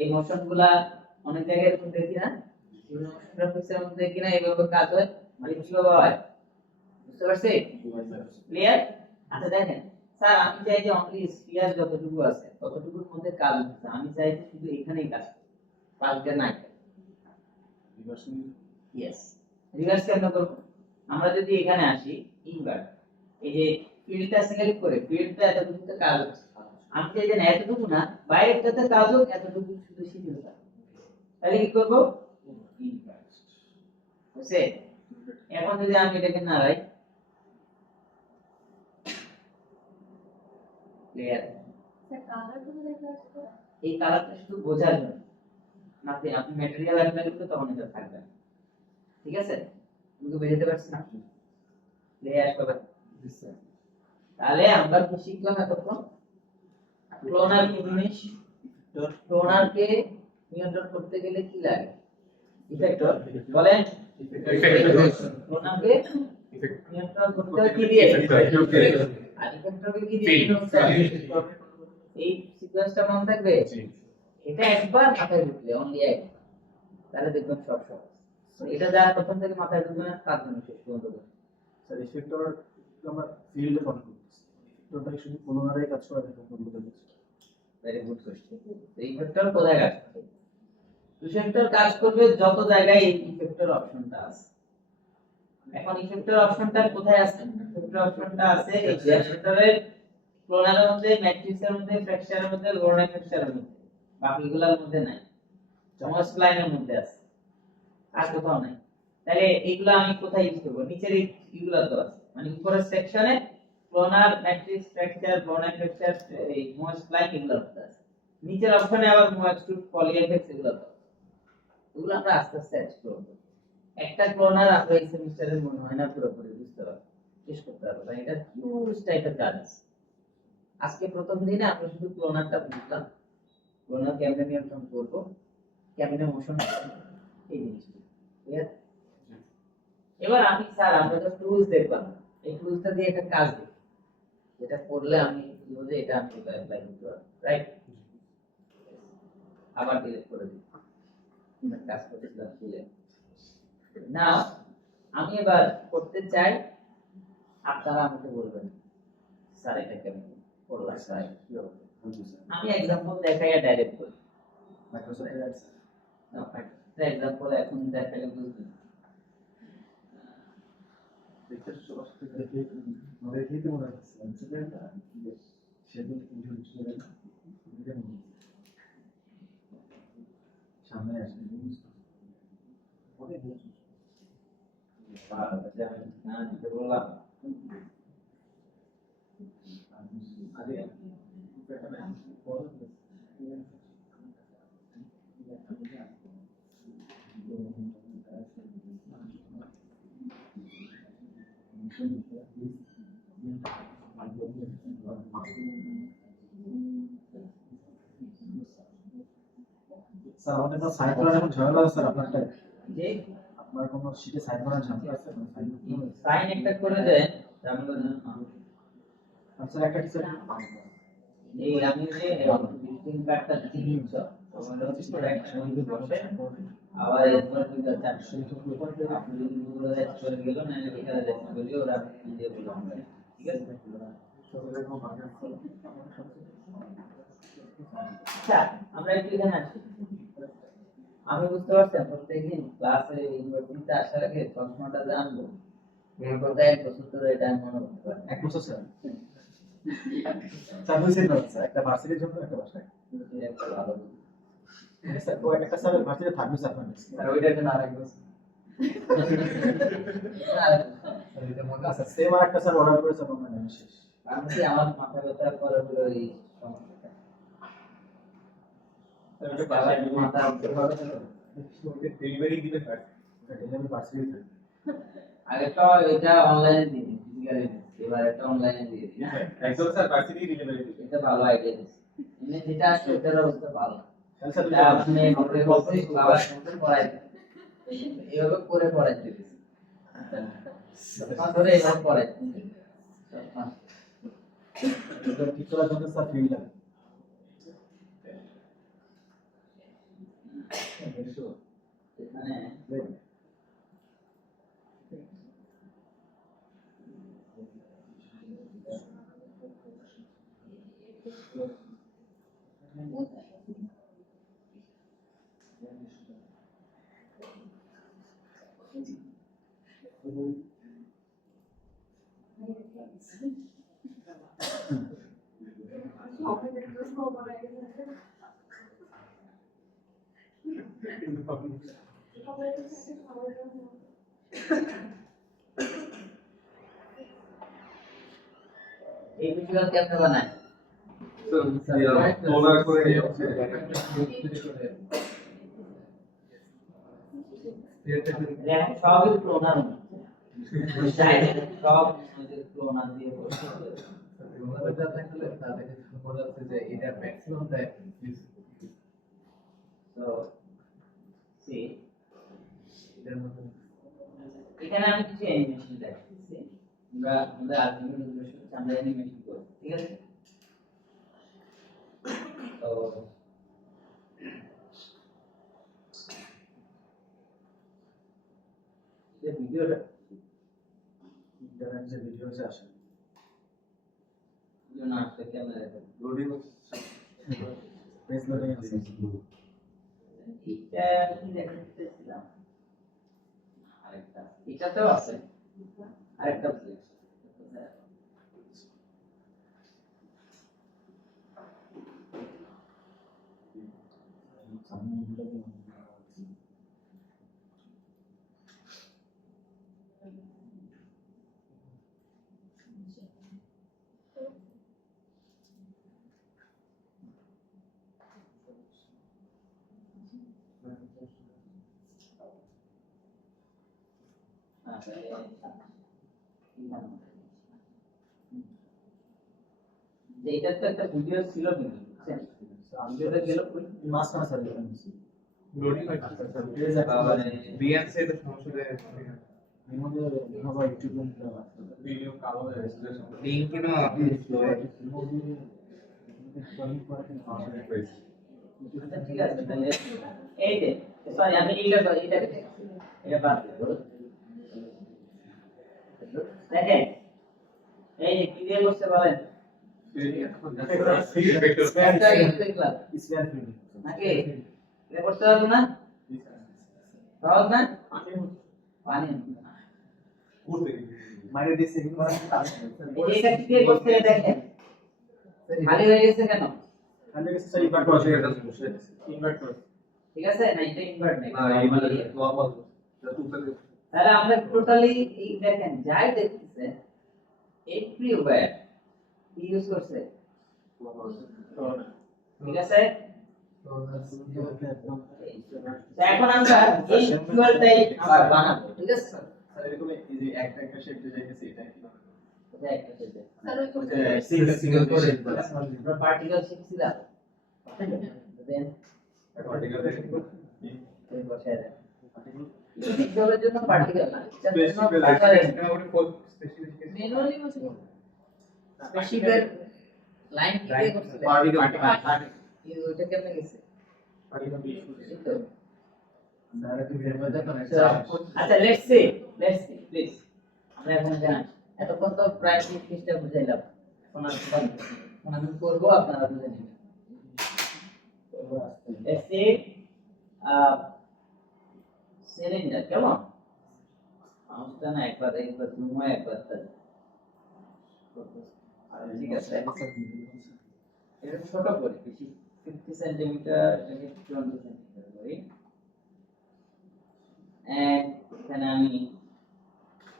এই মোশনগুলা অনেক জায়গায় এরকম দেখি না, বিভিন্ন মোশন গ্রাফিক্সের মধ্যে দেখি না এইভাবে কাজ হয়, মানে কিভাবে হয়, বুঝতে পারছি? ক্লিয়ার? আচ্ছা দেখেন স্যার, আমি চাই যে অনলি স্ফিয়ার যতটুকু আছে ততটুকুর মধ্যে কাজ হচ্ছে, আমি চাই যে শুধু এখানেই কাজ করতে, পাল্টে না। ইয়েস, রিভার্স কেন করব? আমরা যদি এখানে আসি ইনভার্ট, এই যে ফিল্ডটা সিলেক্ট করে ফিল্ডটা এতটুকুতে কাজ হচ্ছে, আমি চাই যে না এতটুকু না, বাইরেরটাতে কাজ হোক, এতটুকু শুধু শিথিল থাকবে, তাহলে কি করব? ইনভার্ট, বুঝছে? এখন যদি আমি এটাকে নাড়াই, ক্লিয়ার? এই কালারটা শুধু বোঝার জন্য, নাতে আপনি ম্যাটেরিয়াল অ্যাপ্লাই করতে তখন এটা থাকবে, ঠিক আছে? তুমি কি বুঝতে পারছ না? ক্লিয়ার সবাই? তাহলে আমরা কি শিখলাম এতক্ষণ? ক্লোনার কি জিনিস? ক্লোনারকে নিয়ন্ত্রণ করতে গেলে কি লাগে? ইফেক্টর, বলেন। ক্লোনারকে নিয়ন্ত্রণ করতে হলে কি দিয়ে? আর ইফেক্টরকে কি দিয়ে? এই সিকোয়েন্সটা মনে থাকবে? এটা একবার মাথায় ঢুকলে, অনলি এক, তাহলে দেখবেন সব সহজ। এটা যা প্রথম থেকে মাথায় ঢুকবে না তার জন্য শেষ পর্যন্ত। স্যার ইফেক্টর আমরা ফিল্ডে কন্ট্রোল করতেছি, ইফেক্টরটা শুধু পুনরায় কাজ করে না কন্ট্রোল করতে। Very good question. এই ইফেক্টর কোথায় কাজ করে? ইফেক্টর কাজ করবে যত জায়গায় এই ইফেক্টর অপশনটা আছে। এখন ইফেক্টর অপশনটা কোথায় আছে? ইফেক্টর অপশনটা আছে এই ইফেক্টরের ক্লোনারের মধ্যে, ম্যাট্রিক্সের মধ্যে, ফ্র্যাকচারের মধ্যে, লোনার ফ্র্যাকচারের মধ্যে, বাকিগুলোর মধ্যে নাই, সমস্প্লাইনের মধ্যে আছে, আর কোথাও নাই। তাহলে এইগুলো আমি কোথায় ইউজ করব? নিচের এইগুলো তো আছে, মানে উপরের সেকশনে ক্লোনার, ম্যাট্রিক্স, ফ্র্যাকচার, লোনার ফ্র্যাকচার, এই সমস্প্লাইন এগুলো আছে। নিচের অপশনে আবার মোএক্সট্রুড, পলিএফএক্স এগুলো আছে। এগুলো আমরা আস্তে আস্তে এক্সপ্লোর করব। একটা ক্লোনার আমরা এই সেমিস্টারে মনে হয় না পুরোপুরি বুঝতে পারবো, শেষ করতে পারবো, কারণ এটা হিউজ টাইপের কাজ আছে। আজকে প্রথম দিনে আমরা শুধু ক্লোনারটা বুঝলাম, ক্লোনার কেমনে নিয়ন্ত্রণ করব, কেমনে মোশন, এই জিনিসগুলো ক্লিয়ার? এবার আমি স্যার আমরা তো টুলস দেখলাম, এই টুলসটা দিয়ে একটা কাজ দেখি, যেটা করলে আমি বুঝে এটা আমি অ্যাপ্লাই করতে পারবো, রাইট? আবার ডিলিট করে দিই, কাজ করতেছিলাম ভুলে। না, আমি এবার করতে চাই, আপনারা আমাকে বলবেন স্যার এটা কেমন করলাম, স্যার আমি एग्जांपल দেখাইয়া ডাইরেক্ট করি। মাইক্রোসফট অ্যাডস না, एग्जांपल এখন দেখাইলে বুঝবেন। দেখতে সবার সাথে দেখে আমাদের হিতে মনে হচ্ছে সেটা শেডিউল ইনফরমেশন সামনে আসে অনেক আমি দিতে বললাম স্যার আমাদের তো সাইন করার এখন ঝামেলা আছে স্যার আপনারটা যে আপনার কোনো শীটে সাইন করার ঝামেলা আছে সাইন একটা করে দেন আমি বললাম স্যার একটা কি স্যার এই আমি যে ভিজিটিং কার্ডটা দিচ্ছি আবার এরপর দুইটা চারশো আপনি যদি গুগল রেট করে গেল না এখানে রেট বলি ওরা দিয়ে বলবো ঠিক আছে আচ্ছা আমরা একটু এখানে আসি আমি বুঝতে পারছি প্রত্যেকদিন ক্লাসে ইউনিভার্সিটিতে আসার আগে প্রশ্নটা জানবো মনে করতে 1 বছর ধরে এটা আমি মনে করতে পারি এক বছর স্যার স্যার দুই সেট স্যার একটা ভার্সিটির জন্য একটা বাসায় একটা ভালো স্যার ও একটা স্যার ভার্সিটিতে থাকবে স্যার আপনার স্যার ওইটার জন্য আরেক বছর স্যার এটা মনে আছে আচ্ছা সেম আর একটা স্যার অর্ডার করেছে আপনার নাম শেষ আমি কি আমার মাথা ব্যথা করে হলো এই সমস্যাটা স্যার ওটা বাসায় গিয়ে মাথা ভালো ছিল ওটা ডেলিভারি দিতে পারে ডেলিভারি ভার্সিটিতে আগে তো এটা অনলাইনে দিই ফিজিক্যালি এবার এটা অনলাইনে দিয়ে দিই না একদম স্যার ভার্সিটি ডেলিভারি দিতে এটা ভালো আইডিয়া এমনি যেটা আছে ওটার অবস্থা ভালো তাহলে স্যার এটা আপনি ঘরে বসে ক্লাস করতে পড়াই এইভাবে করে পড়াইতে দিছি ধরে এইভাবে পড়াইতে এটা ঠিক করার জন্য স্যার ফি লাগে এখানে এই ভিডিও কেমনে বানায় ওনার করে এখন সবই ক্লোনার সব ক্লোনার দিয়ে করছে ওনাদের যা থাকলে তাদের বলা যাচ্ছে যে এটা ম্যাক্সিমাম টাইম তো সি এটার মধ্যে এখানে আমি কিছু অ্যানিমেশন দেখাচ্ছি আমাদের আর্টিফিশিয়াল উদ্দেশ্য হচ্ছে আমরা অ্যানিমেশন করব ঠিক আছে তো এই ভিডিওটা ইন্টারনেট যে ভিডিও আসে জন্য আসলে ক্যামেরা লোডিং পেজ লোডিং আছে এটা কি দেখাচ্ছিলাম আরেকটা এটাতেও আছে আরেকটা আছে এইটা তো একটা ভিডিও ছিল কিন্তু বুঝছেন ভিডিওটা গেল কই মাঝখানে স্যার লোডিং হয় পেজ বিএন সে তো সমস্যা দেয় এর মধ্যে লিখা ইউটিউব ভিডিও কালো হয়ে গেছে লিংক কেন আচ্ছা ঠিক আছে তাহলে এই যে সরি আমি এটা বাদ দেব দেখেন এই যে কি দিয়ে বসতে পারেন একটা দেখলাম নাকি এটা করতে পারবো না সহজ না পানি মাইরে দিয়েছে এটা কি দিয়ে করতে দেখেন খালি হয়ে গেছে কেন খালি গেছে স্যার ইনভার্ট করা ইনভার্ট করে ঠিক আছে না এটা ইনভার্ট নেই না এই মানে নরমাল তাহলে আমরা টোটালি এই দেখেন যাই দেখতেছে এভরিওয়্যার কি ইউজ করছে ঠিক আছে তো এখন আমরা এই ইকুয়ালটাই আমরা বানাবো ঠিক আছে স্যার এরকম এই যে একটা শেপ যে যাইতেছে এটা কি কোথায় একটা হয়েছে সিঙ্গেল করে আমরা পার্টিকেল শিখছিলাম দেন এই বসায় দেন ইলেকট্রনের জন্য পার্টিকেল না ম্যানুয়ালি বসে স্পেসিফিক লাইন কি দিয়ে করছিলেন এই ওইটা কেমনে গেছে এই তো আচ্ছা লেটস সি প্লিজ আমরা এখন জানি এতক্ষণ তো প্রায় 30টা বুঝাইলাম এখন আমি করবো আপনারা বুঝে নেবেন লেটস সি সিলিন্ডার কেমন আমস্তা না একবার তুমি একবার ঠিক আছে এটা ছোট করি বেশি 50 সেন্টিমিটার এটাকে 20 সেন্টিমিটার করি and এখানে আমি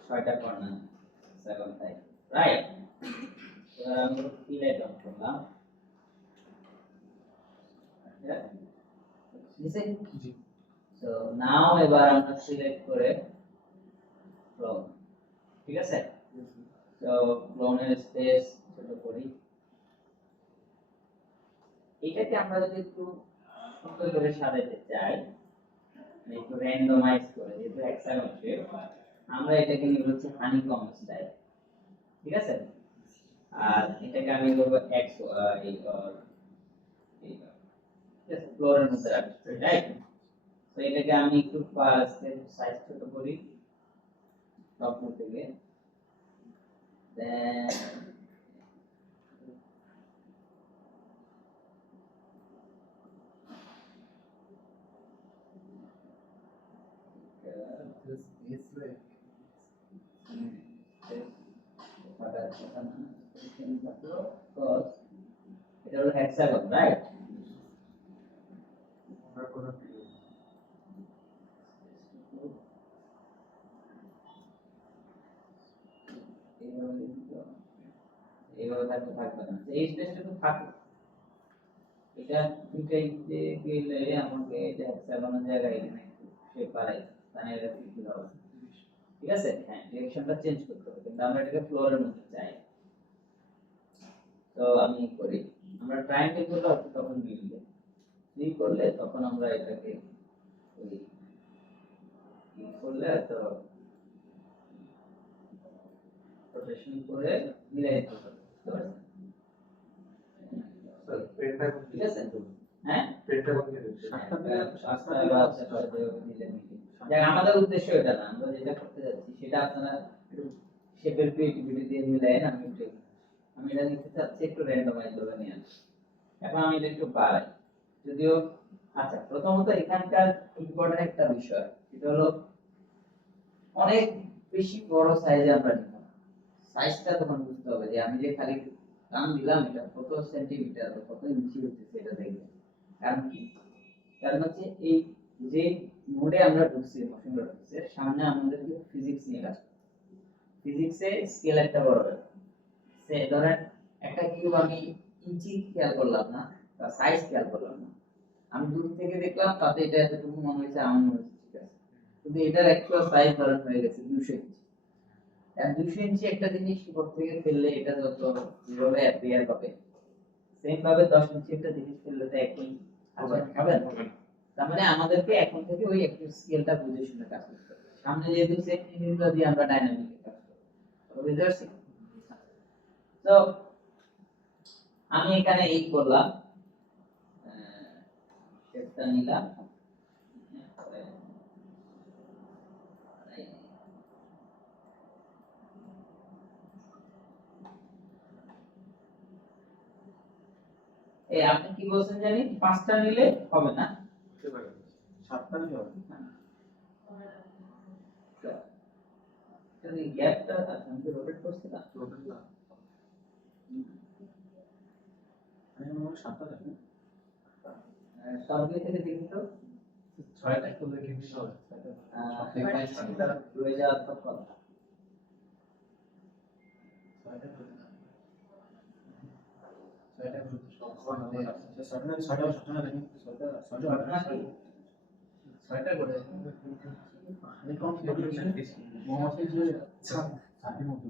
6টা কর্নার 7 তাই রাইট এবার আমি ফিলেট অন করলাম নিচে সো নাও এবার আমরা সিলেক্ট করে ক্লোন ঠিক আছে তো ক্লোনের স্পেস ছোট করি এটাকে আমরা যদি একটু সুন্দর করে সাজাতে চাই একটু র্যান্ডমাইজ করে যেহেতু হেক্সাগন শেপ আমরা এটাকে নিব হচ্ছে হানিকম স্টাইল ঠিক আছে আর এটাকে আমি করব এক্স এই জাস্ট ফ্লোরের মধ্যে রাখছি রাইট তো এটাকে আমি একটু ফার্স্ট সাইজ ছোট করি টপ থেকে দেন এটা হলো হেক্সাগন রাইট এইভাবে থাকবে না এই স্পেসটা তো থাকবে এটা দুটাইতে গেলে আমাকে এটা হেক্সাগনের জায়গায় এখানে শেপ বাড়াই তাহলে এটা কি হবে ঠিক আছে হ্যাঁ ডিরেকশনটা চেঞ্জ করতে হবে কিন্তু আমরা এটাকে ফ্লোরের মধ্যে চাই তো আমি করি আমরা ট্রায়াঙ্গেল করলে তখন মিলবে থ্রি করলে তখন আমরা এটাকে ওই করলে তো রোটেশন করে মিলাই দিতে হবে ঠিক আছে হ্যাঁ আমাদের উদ্দেশ্য এটা না আমরা যেটা করতে যাচ্ছি সেটা আপনারা শেপের ক্রিয়েটিভিটি দিয়ে মিলাই না আমি এটা নিতে চাচ্ছি একটু র্যান্ডমাইজ করে নিয়ে আসি এখন আমি এটা একটু বাড়াই যদিও আচ্ছা প্রথমত এখানকার ইম্পর্টেন্ট একটা বিষয় এটা হলো অনেক বেশি বড় সাইজে আমরা নিব সাইজটা তখন বুঝতে হবে যে আমি যে খালি টান দিলাম এটা কত সেন্টিমিটার বা কত ইঞ্চি হচ্ছে সেটা দেখবে কারণ কি কারণ হচ্ছে এই যে মোডে আমরা ঢুকছি মোশন গ্রাফিক্সের সামনে আমাদের কি ফিজিক্স নিয়ে কাজ ফিজিক্সে স্কেল একটা বড় ব্যাপার সে ধরেন একটা কিউব আমি ইঞ্চি খেয়াল করলাম না বা সাইজ খেয়াল করলাম না আমি দূর থেকে দেখলাম তাতে এটা এতটুকু মনে হয়েছে আমার মনে হচ্ছে ঠিক আছে কিন্তু এটার অ্যাকচুয়াল সাইজ ধরেন হয়ে গেছে 200 ইঞ্চি আর 200 ইঞ্চি একটা জিনিস উপর থেকে ফেললে এটা যত যেভাবে অ্যাপিয়ার হবে সেম ভাবে 10 ইঞ্চি একটা জিনিস ফেললে তো একই হবে তার মানে আমাদেরকে এখন থেকে ওই একটু স্কেলটা বুঝে শুনে কাজ করতে হবে সামনে যেহেতু সেম জিনিসগুলো দিয়ে আমরা ডাইনামিক কাজ করব বুঝতে পারছি তো আমি এখানে এই করলাম শেপটা নিলাম এই আপনি কি বলছেন জানি 5টা নিলে হবে না 7টা নিলে হবে যদি গ্যাপটা আমি রোটেট করছি না আমি মনে 7টা দেখি সবগুলো থেকে দেখি তো 6টা করলে কি হবে রয়ে যাওয়ার তো কথা 6টা করলে 6টা করলে সব 7টা দেখি 6টা করে আমি কম মোহাম্মদ যে ছাতি মতো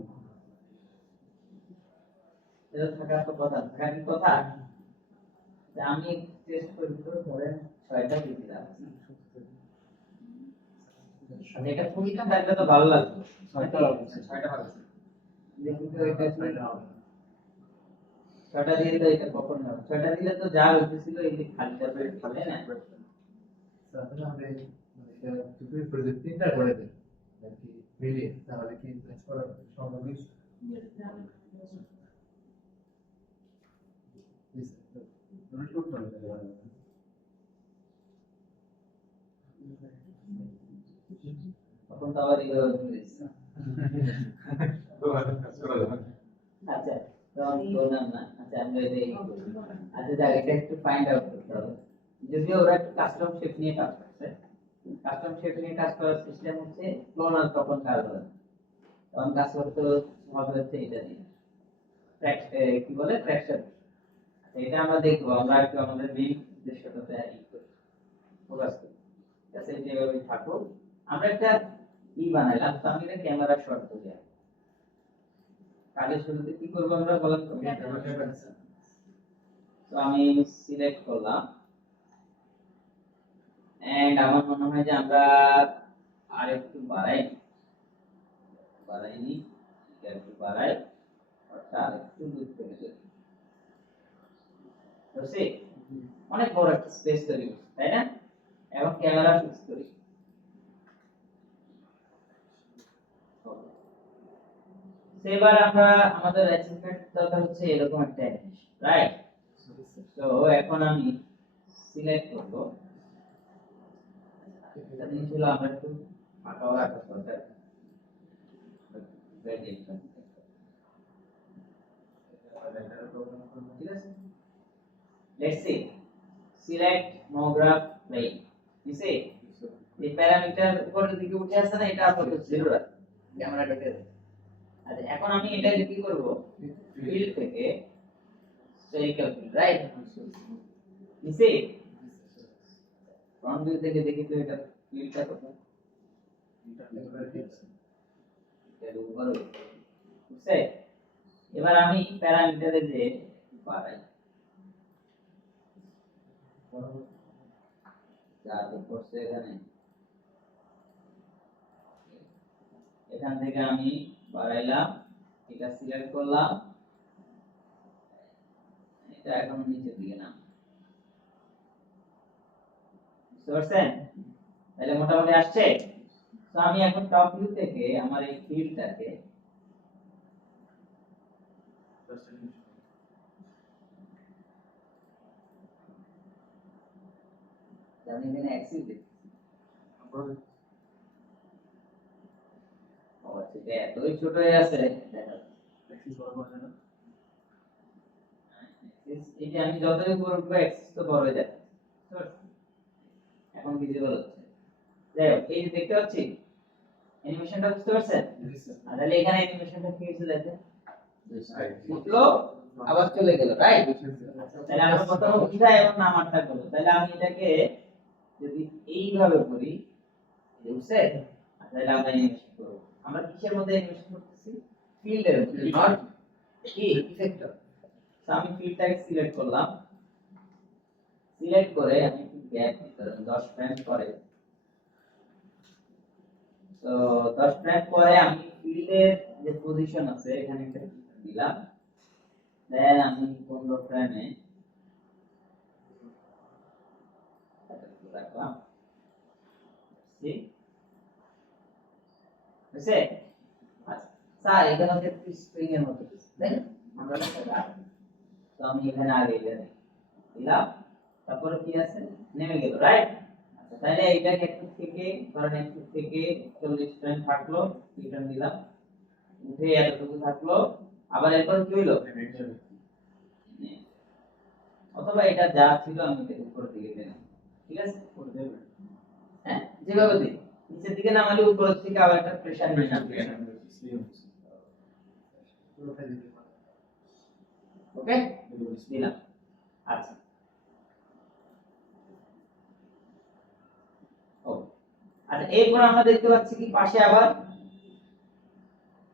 এটা থাকার তো কথা, থাকার কি কথা? যে আমি টেস্ট করি তো ধরেন 6টা দিয়ে দিলাম। আর এটা ফুল থাকলে তো ভালো লাগতো। 6টা ভালো ছিল। দেখি তো এটা কি 6টা হবে না। 6টা দিয়ে দিলে এটা কখন হবে? 6টা দিলে তো যা হইতেছিল এই যে খালিটা পেট খাবে না। তাহলে আমরা মানে এটা দুটোই করে দিই, 3টা করে দিই নাকি মিলিয়ে, তাহলে কি ম্যাচ করার সম্ভব হবে? রুট করতে হবে। তখন তো আবার এগুলো হইতেছে। আচ্ছা, তো আমি বললাম না। আচ্ছা আমরা এটা এই করি। আচ্ছা যাক, এটা একটু ফাইন্ড আউট করতে হবে। যদিও ওরা একটু কাস্টম শেপ নিয়ে কাজ করছে। কাস্টম শেপ নিয়ে কাজ করার সিস্টেম হচ্ছে ক্লোনাল তখন কাজ হবে না। তখন কাজ করতে হবে হচ্ছে এটা দিয়ে। কি বলে ট্র্যাকশন। এটা আমরা দেখবো, আমরা একটু আমাদের মেইন উদ্দেশ্যটাতে ফোকাস করি। ঠিক আছে, যেভাবে থাকুক। আমরা একটা বানাইলাম, তো আমি এটা ক্যামেরা শট করি। কাজের শুরুতে কি করবো আমরা বলেন তো? তো আমি সিলেক্ট করলাম, এন্ড আমার মনে হয় যে আমরা আরেকটু বাড়াইনি, এটা একটু বাড়াই, অর্থাৎ আরেকটু দূর থেকে যাই। তো সে অনেক বড় একটা স্পেস তৈরি করছে, তাই না? এখন ক্যামেরা ফিক্স করি। এবার আমরা আমাদের অ্যাচিভমেন্ট দরকার হচ্ছে এরকম একটা অ্যানিমেশন, রাইট? তো এখন আমি সিলেক্ট করব। এটা জিনিস হলো আমরা একটু ফাঁকাও রাখা দরকার। ঠিক আছে, লেটস সি সিলেক্ট মোগ্রাফ প্লেন। দিছে এই প্যারামিটার উপরের দিকে উঠে আসছে না, এটা আপাতত 0 রাখি, ক্যামেরাটাকে। আচ্ছা এখন আমি এটাকে কি করব? ফিল্ড থেকে স্ফেরিক্যাল ফিল্ড, রাইট? দিছে ফ্রন্ট ভিউ থেকে দেখি তো এটা ফিল্ডটা কোথায়? এর উপরে, বুঝছে? এবার আমি প্যারামিটারে যে বাড়াই, যা তো করছে এখানে, এখান থেকে আমি বাড়াইলাম, এটা সিলেক্ট করলাম, এটা এখন নিচের দিকে নাম, বুঝতে পারছেন? তাহলে মোটামুটি আসছে। তো আমি এখন টপ ভিউ থেকে আমার এই ফিল্ডটাকে আমি এখানে অ্যাক্সিস দিচ্ছি। ও আচ্ছা, এটা এতই ছোট হয়ে আছে, দেখা অ্যাক্সিস বড় করা যায় না? এই যে আমি যতই উপর উঠবো অ্যাক্সিস তো বড় হয়ে যাচ্ছে। এখন ভিজিবল হচ্ছে। যাই হোক, এই যে দেখতে পাচ্ছি অ্যানিমেশনটা, বুঝতে পারছেন? আর তাহলে এখানে অ্যানিমেশনটা কি হয়েছে দেখেন, উঠলো আবার চলে গেল, রাইট? তাহলে আমরা প্রথমে উঠাই এবং নামাটা করব। তাহলে আমি এটাকে যদি এইভাবে করি, বুঝছে? তাহলে আমরা অ্যানিমেশন করব। আমরা কিসের মধ্যে অ্যানিমেশন করতেছি? ফিল্ডের মধ্যে, নট কি ইফেক্টর। তো আমি ফিল্ডটাকে সিলেক্ট করলাম, সিলেক্ট করে আমি একটু গ্যাপ দিলাম 10 ফ্রেম পরে। তো 10 ফ্রেম পরে আমি ফিল্ডের যে পজিশন আছে এখানে একটা দিলাম, দেন আমি 15 ফ্রেমে রাখলাম। ঠিক আছে? আচ্ছা স্যার, এখানে হচ্ছে স্প্রিং এর মতো, তাই না? আমরা তো আমি এখানে আগে দিলাম, তারপরে কি আছে, নেমে গেল, রাইট? আচ্ছা তাহলে এইটাকে একটু থেকে ধরেন একটু থেকে 40 ফ্রেম থাকলো, রিটার্ন দিলাম, উঠে এতটুকু থাকলো, আবার এরপর কি হলো, অথবা এটা যা ছিল আমি এটা উপরের দিকে দিলাম। ঠিক আছে, হ্যাঁ যেভাবে দিই, নিচের দিকে নামালে উপরের থেকে আবার একটা প্রেসার নিয়ে নামবে। ওকে দিলাম। আচ্ছা আচ্ছা, এরপর আমরা দেখতে পাচ্ছি কি পাশে আবার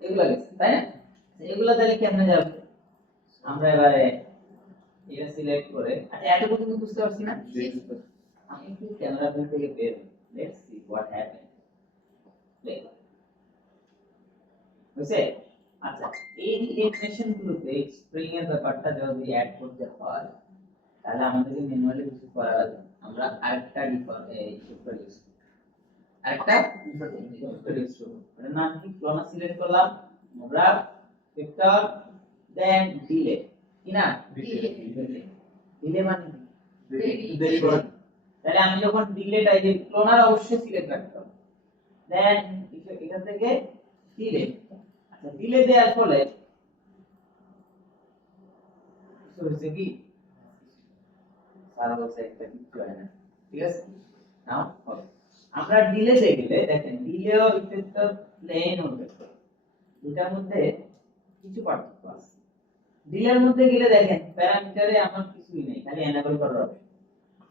এগুলা গেছে, তাই না? এগুলা তাহলে কেমনে যাবে? আমরা এবারে এটা সিলেক্ট করে, আচ্ছা এতটুকু তুমি বুঝতে পারছি না? আমি একটু ক্যামেরা ভিউ থেকে বের হই। Let's see what happen. Play বুঝছে? আচ্ছা এই এক্সপ্রেশন গুলোতে স্প্রিং এর ব্যাপারটা যদি অ্যাড করতে হয় তাহলে আমাদেরকে ম্যানুয়ালি কিছু করা লাগবে। আমরা আরেকটা ডিফল্ট ইউজ করব, আরেকটা ডিফল্ট ইউজ করব। এর নাম কি? ক্লোনা সিলেক্ট করলাম আমরা ভেক্টর দেন ডিলে, কি না? ডিলে মানে দেরি করা। তাহলে আমি যখন ডিলে টাই দিই ক্লোনার অবশ্যই সিলেক্ট রাখতে হবে, দেন এখান থেকে ডিলে। আচ্ছা ডিলে দেওয়ার ফলে হচ্ছে কি সারা বলছে একটা কিছু হয় না, ঠিক আছে? নাও হবে আমরা ডিলে দিয়ে গেলে দেখেন ডিলেও ইফেক্টর প্লেন হবে, দুটার মধ্যে কিছু পার্থক্য আছে। ডিলের মধ্যে গেলে দেখেন প্যারামিটারে আমার কিছুই নেই, খালি এনেবল করার অপশন।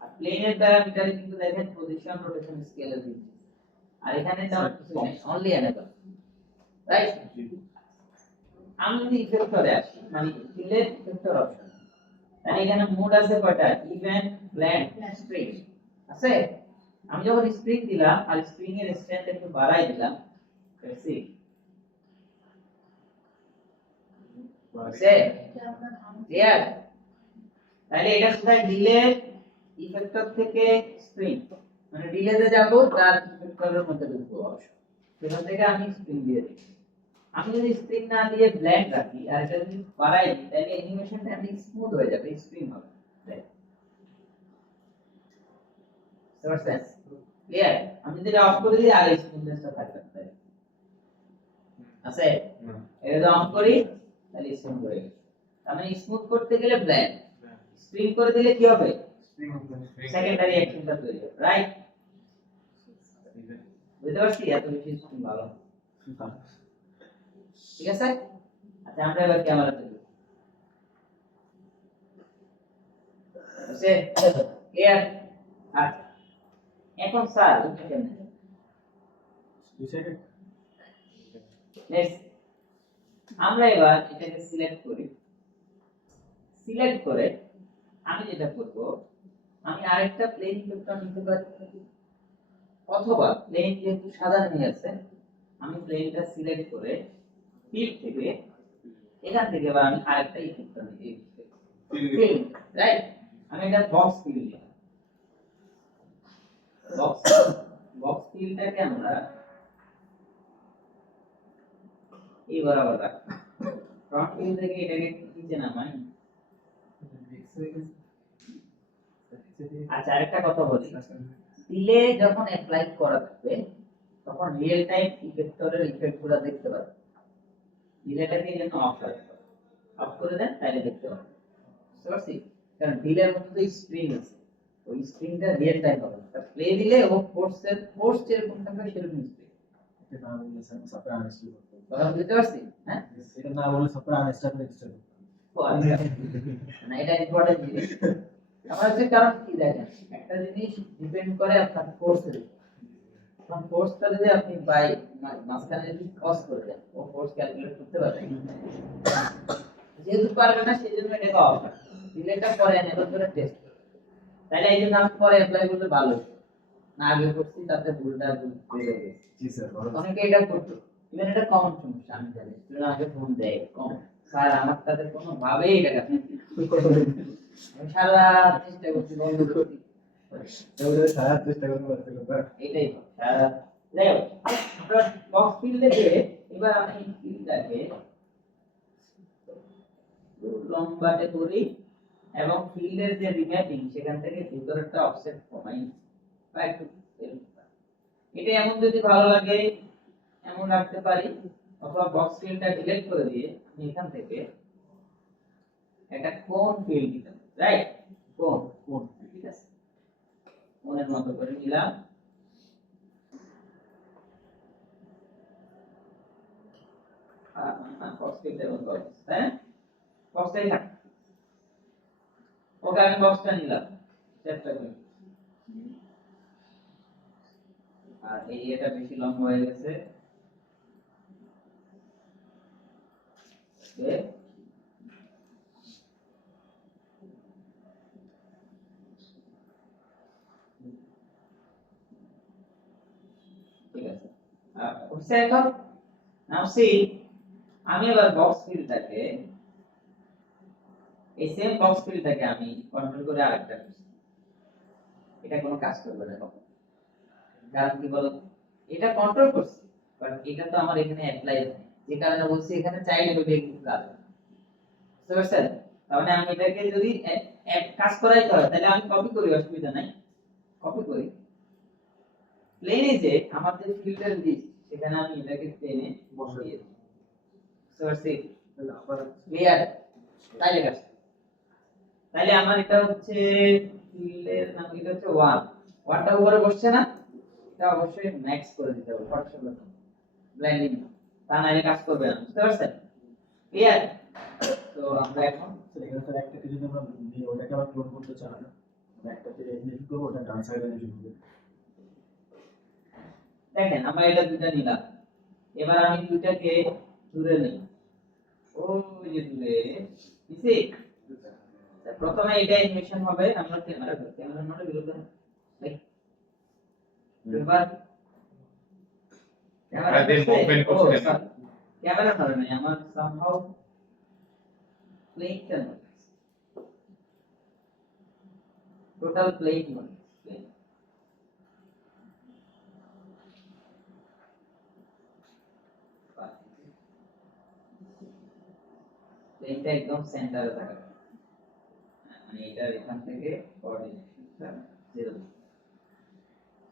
আর প্লেনের প্যারামিটারে কিন্তু দেখেন পজিশন, রোটেশন, স্কেল দিচ্ছে, আর এখানে তেমন কিছু নেই, অনলি এনেবল, রাইট? আমি যদি ইফেক্টরে আসি মানে ডিলের ইফেক্টর অপশন, তাহলে এখানে মোড আছে কয়টা? ইভেন্ট, ব্ল্যান্ড, স্প্রিং আছে। আমি যখন স্প্রিং দিলাম আর স্প্রিং এর স্ট্রেংথ একটু বাড়াই দিলাম, সি ক্লিয়ার? তাহলে এটা কোথায়? ডিলে ইফেক্টর থেকে স্প্রিং, মানে ডিলেতে যাব তার ইফেক্টরের মধ্যে ঢুকবো অবশ্য, সেখান থেকে আমি স্প্রিং দিয়ে দিই। আমি যদি স্প্রিং না দিয়ে ব্ল্যান্ড রাখি আর এটা যদি বাড়াই দিই তাহলে অ্যানিমেশনটা এমনি স্মুথ হয়ে যাবে, স্প্রিং হবে। ক্লিয়ার? আমি যদি অফ করে দিই আর স্মুথনেসটা থাকবে না, আছে? এটা অফ করি তাহলে স্মুথ হয়ে গেল। আমি স্মুথ করতে গেলে ব্ল্যান্ড, স্প্রিং করে দিলে কি হবে? সেকেন্ডারি অ্যাকশনটা তৈরি হবে, রাইট? বুঝতে পারছি? এত বেশি স্প্রিং ভালো, ঠিক আছে? আচ্ছা আমরা এবার ক্যামেরাতে দেখব, আছে? ক্লিয়ার? আচ্ছা এখন স্যার এটা কেমনে? নেক্সট আমরা এবার এটাকে সিলেক্ট করি, সিলেক্ট করে আমি যেটা করব আমি আরেকটা প্লেন ইফেক্টর নিতে পারি, অথবা প্লেন যেহেতু সাদা নিয়ে আছে আমি প্লেনটা সিলেক্ট করে ফিল থেকে এখান থেকে আবার আমি আরেকটা ইফেক্টর নিতে ফিল, রাইট? আমি এটা বক্স ফিল দিলাম, বক্স ফিলটাকে আমরা এই বরাবর রাখবো, ফ্রন্ট ভিউ থেকে এটাকে নিচে নামাই। আচ্ছা আরেকটা কথা বলি, ডিলে যখন অ্যাপ্লাই করা থাকবে তখন রিয়েল টাইম ইফেক্টরের ইফেক্টগুলো দেখতে পাবে। ডিলেটাকে যেন অফ রাখতে হবে, অফ করে দেন তাহলে দেখতে পাবে, বুঝতে পারছি? কারণ ডিলের মধ্যে তো স্প্রিং আছে, ওই স্প্রিংটা রিয়েল টাইম হবে, প্লে দিলে ও ফোর্স যেরকম থাকবে সেরকম স্প্রিং। এটা না বললে সাপে আনস্টল করতে হবে। কথা বুঝতে পারছি? হ্যাঁ এটা না বললে সাপে আনস্টল করতে হবে। ও আচ্ছা, না এটা ইম্পর্টেন্ট জিনিস। আমার হচ্ছে কারণ কি দেখেন একটা জিনিস ডিপেন্ড করে আপনার ফোর্সের উপর। এখন ফোর্সটা যদি আপনি বাই মাঝখানে যদি ক্রস করে দেন ও ফোর্স ক্যালকুলেট করতে পারবে না, যেহেতু পারবে না সেজন্য এটাকে অফ ডিলেটা পরে এনেবল করে টেস্ট করবে। তাহলে এই জন্য আমি পরে অ্যাপ্লাই করলে ভালো হতো না, আগে করছি তাতে ভুলটা বেড়ে গেছে। জি স্যার, অনেকে এটা করতো, ইভেন এটা কমন সমস্যা, আমি জানি স্টুডেন্ট আগে ফোন দেয় কম স্যার আমার তাদের কোনো ভাবেই এটা কাছে আমি সারা চেষ্টা করছি বন্ধ করছি, তাহলে সারা চেষ্টা করতে পারছিল না। এটাই সারা দেখো আমরা বক্স ফিল্ডে গিয়ে এবার আমি ফিল্ডটাকে লম্বাটে করি এবং ফিল্ডের যে রিম্যাপিং সেখান থেকে ভিতরেরটা অফসেট কমাই বা একটু এটা এমন যদি ভালো লাগে এমন রাখতে পারি, অথবা বক্স ফিল্ডটা ডিলিট করে দিয়ে আমি এখান থেকে একটা কোণ ফিল্ড দিলাম, রাইট? কোণ, ঠিক আছে, কোণের মতো করে নিলাম। বক্স ফিল্ডের মতো হ্যাঁ বক্সটাই থাক, ওকে আমি বক্সটা নিলাম চেষ্টা করি। আর এই এটা বেশি লম্বা হয়ে গেছে, বুঝছেন এখন? নাও সি আমি এবার বক্স ফিল্ডটাকে এই সেম বক্স ফিল্ডটাকে আমি কন্ট্রোল করে আরেকটা করছি। এটা কোনো কাজ করবে না কখন, কারণ কি বলো, এটা কন্ট্রোল করছি কারণ এটা তো আমার এখানে অ্যাপ্লাই হয়, যে কারণে বলছি এখানে চাইল্ড হবে একটু কাজ, বুঝতে পারছেন? তার মানে আমি এটাকে যদি এক কাজ করাইতে হয় তাহলে আমি কপি করি, অসুবিধা নাই, কপি করি প্লেনে যে আমাদের ফিল্টার লিস্ট সেখানে আমি এটাকে প্লেনে বসিয়ে দিই, বুঝতে পারছি? ক্লিয়ার? তাইলে কাজ, তাইলে আমার এটা হচ্ছে ফিল্ডের নাম, এটা হচ্ছে 1, 1টা উপরে বসছে না, এটা অবশ্যই ম্যাক্স করে দিতে হবে, ফটোশপ ব্লেন্ডিং, তা না কাজ করবে না, বুঝতে পারছেন? ক্লিয়ার? তো আমরা এখন এখানে স্যার একটাকে যদি আমরা নিয়ে ওটাকে আবার ক্লোন করতে চাই না, আমরা একটাকে এডিট করবো, ওটা ডান সাইডে নিয়ে শুরু করব। দেখেন আমরা এটা দুটো নিলাম, এবার আমি দুটাকে দূরে নেই, ওই যে দূরে নিছি, প্রথমে এটা অ্যানিমেশন হবে, আমরা ক্যামেরা নোটে দিলাম লাইক এবার ক্যামেরা দিয়ে মুভমেন্ট করছিলেন না? ক্যামেরা ধরে নাই আমার সামহাউ প্লেইং কেন টোটাল প্লেইং মানে প্লেইংটা একদম সেন্টারে থাকবে, মানে এটা এখান থেকে কোঅর্ডিনেশনটা 0,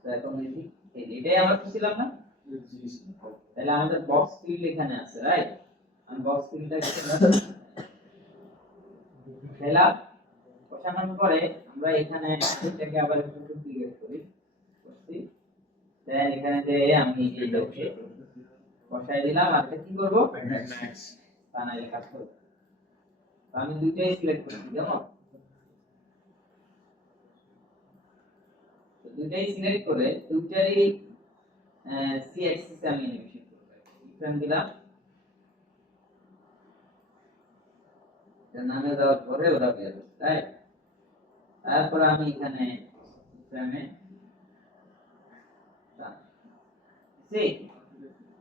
তো এখন এটাই আমরা খুঁজছিলাম না, তাহলে আমাদের বক্স ফিল্ড এখানে আছে, রাইট? আমি বক্স ফিল্ডটা খেলা বসানোর পরে আমরা এখানে এটাকে আবার একটু ডুপ্লিকেট করি, করছি, দেন এখানে যে আমি এইটাকে বসাই দিলাম, আর এটা কি করব, ম্যাক্স বানাইলে কাজ করবে, তো আমি দুইটাই সিলেক্ট করছি, কেমন? তো দুইটাই সিলেক্ট করে দুইটারই সি অ্যাক্সিসে আমি অ্যানিমেশন করব, ফ্রেম দিলাম, এর নামে দেওয়ার পরে ওরা বের হবে, রাইট? তারপর আমি এখানে ফ্রেমে সি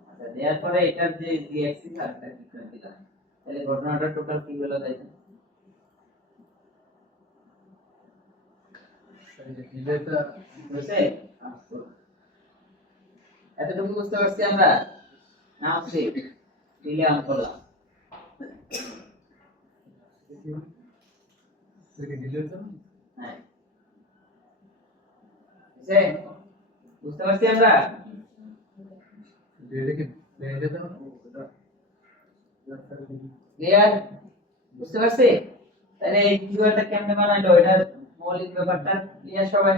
আচ্ছা দেওয়ার পরে এটার যে জি অ্যাক্সিস আরটা কি করে দিলাম, তাহলে ঘটনাটা টোটাল কি হলো তাইলে? ডিলেটা বুঝছে? এতটুকু বুঝতে পারছি আমরা? নাও সি দিলে আমি করলাম, থেকে ডিলেটা হ্যাঁ বুঝছে? বুঝতে পারছি আমরা? ডিলেটাকে প্লেনে দাও না ক্লিয়ার? বুঝতে পারছি? তাহলে এই ভিজুয়ালটা কেমনে বানাইলো, এটার মৌলিক ব্যাপারটা ক্লিয়ার সবাই?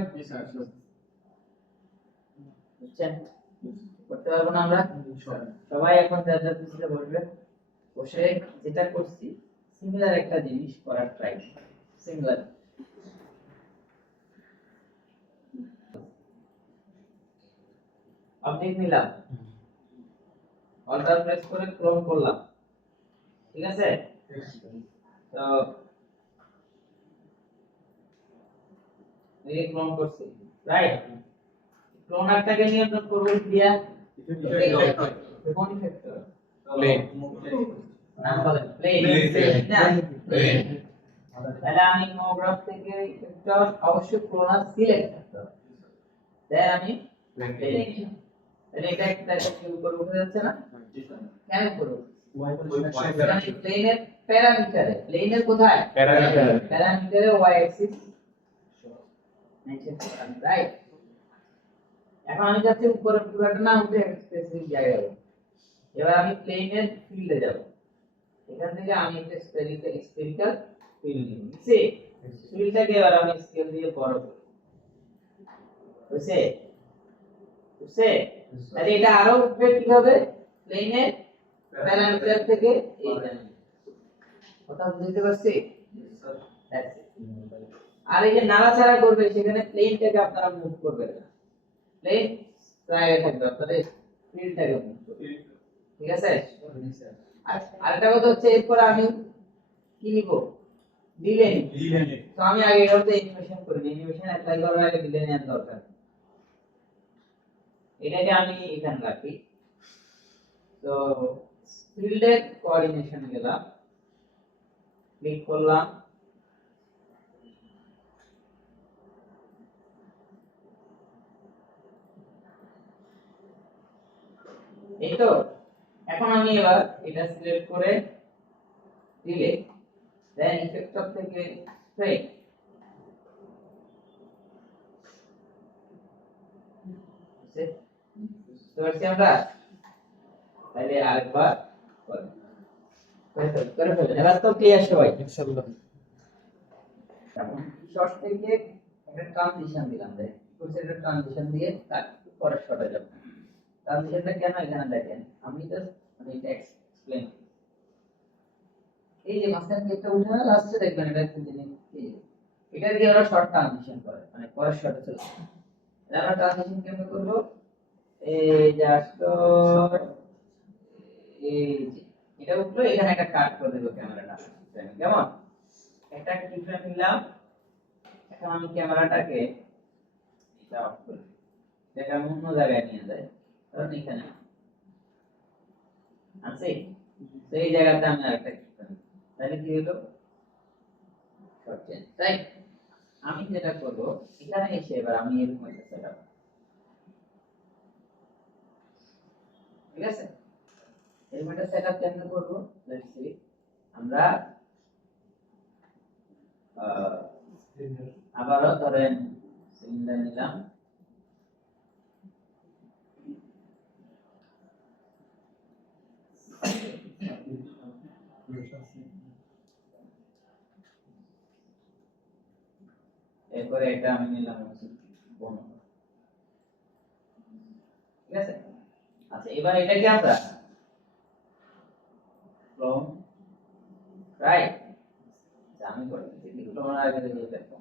বুঝছেন? করতে পারবো না আমরা সবাই? এখন যার যার পিছনে বসবে, বসে যেটা করছি সিমিলার একটা জিনিস করার ট্রাই, সিমিলার অবজেক্ট নিলাম, অল্টার প্রেস করে ক্লোন করলাম, ঠিক আছে? তো এই ক্লোন করছি, রাইট? ক্লোনারটাকে নিয়ন্ত্রণ করব দিয়া কোন ফ্যাক্টর, প্লেন নাম বলেন, প্লেন, প্লেন তাহলে আমি মোগ্রাফ থেকে ফ্যাক্টর অবশ্যই ক্লোনার সিলেক্ট করতে হবে, দেন আমি প্লেন তাহলে এটা একটা কি উপর উঠে যাচ্ছে না, কেন করব? ওয়াই প্লেনের প্যারামিটারে, প্লেনের কোথায়, প্যারামিটার প্যারামিটারে ওয়াই অ্যাক্সিস মেনশন করলাম, রাইট? এখন আমি যাচ্ছি উপরে পুরোটা না উঠে স্পেসিফিক জায়গায়, এবার আমি প্লেনের ফিল্ডে যাব, এখান থেকে আমি একটা স্ফেরিক্যাল ফিল্ড নিব, বুঝছি? ফিল্ডটাকে এবার আমি স্কেল দিয়ে বড় করব, বুঝছে? বুঝছে? তাহলে এটা আরো উঠবে কি হবে, প্লেনের প্যারামিটার থেকে এইখানে, কথা বুঝতে পারছি? That's it. আর এই যে নাড়াচাড়া করবে সেখানে প্লেনটাকে আপনারা মুভ করবেন না, প্লেন জায়গায় থাকবে, আপনাদের ফিল্ডটাকে মুভ করবে, ঠিক আছে? আচ্ছা আরেকটা কথা হচ্ছে, এরপর আমি কি নিব, ডিলে নিব, তো আমি আগে এটাতে অ্যানিমেশন করি, অ্যানিমেশন অ্যাপ্লাই করার আগে ডিলে নেওয়ার দরকার, এটাকে আমি এখানে রাখি, তো ফিল্ডের কোঅর্ডিনেশন গেলাম, ক্লিক করলাম, এই তো। এখন আমি এবার এটা সিলেক্ট করে দিলে দেন ইফেক্টর থেকে স্প্রে বুঝতে পারছি আমরা। তাহলে আরেকবার করে ফেলেন। এবার তো ক্লিয়ার সবাই। ইনশাআল্লাহ। এখন শর্ট থেকে একটা ট্রানজিশন দিলাম, দেখ একটা ট্রানজিশন দিয়ে তার পরের শর্টে যাব। ট্রানজিশনটা কেন এখানে দেখেন, আমি জাস্ট এটা এক্সপ্লেইন। এই যে মাঝখানে একটা উঠে না, লাস্টে দেখবেন এটা একটু জিনিস, এটা দিয়ে ওরা শর্ট ট্রানজিশন করে, মানে পরের শর্টে চলে যায়। আমরা ট্রানজিশন কেমনে করব? এই যে আসতো, এই যে এটা উঠলো, এখানে একটা কাট করে দেব ক্যামেরাটা। কেমন একটা কি ফ্রেম নিলাম। এখন আমি ক্যামেরাটাকে এটা অফ করি, এটা অন্য জায়গায় নিয়ে যায়, কারণ এখানে আছে সেই জায়গাতে আমি আরেকটা কি ফ্রেম, তাহলে কি হলো শর্ট চেঞ্জ, রাইট? আমি যেটা করব, এখানে এসে এবার আমি এরকম একটা সেটআপ, ঠিক আছে? এরকম একটা সেটআপ কেমনে করব? Let's see. আমরা আবারও ধরেন সিলিন্ডার নিলাম, এরপরে এটা আমি নিলাম হচ্ছে 15, ঠিক আছে? আচ্ছা, এবার এটাকে আমরা ফ্রম রাইট, আমি করতেছি কিন্তু তোমরা আগে দেখে দেখো।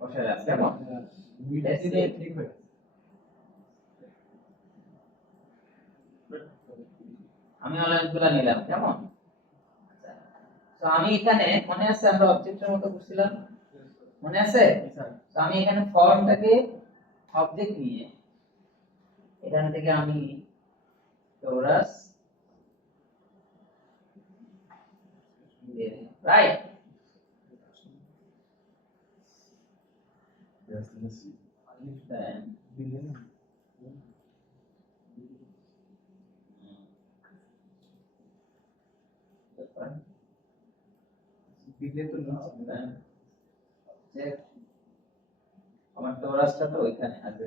বসালে আছে কেমন? Let's see. ঠিক হয়ে আমি অনেকগুলা নিলাম, কেমন? তো আমি এখানে মনে আছে আমরা অবজেক্টের মতো করছিলাম, মনে আছে? তো আমি এখানে ফর্মটাকে অবজেক্ট নিয়ে এখান থেকে আমি টোরাস রাইট, বিলে তো না আমার টোরাসটা তো ওইখানে আসবে।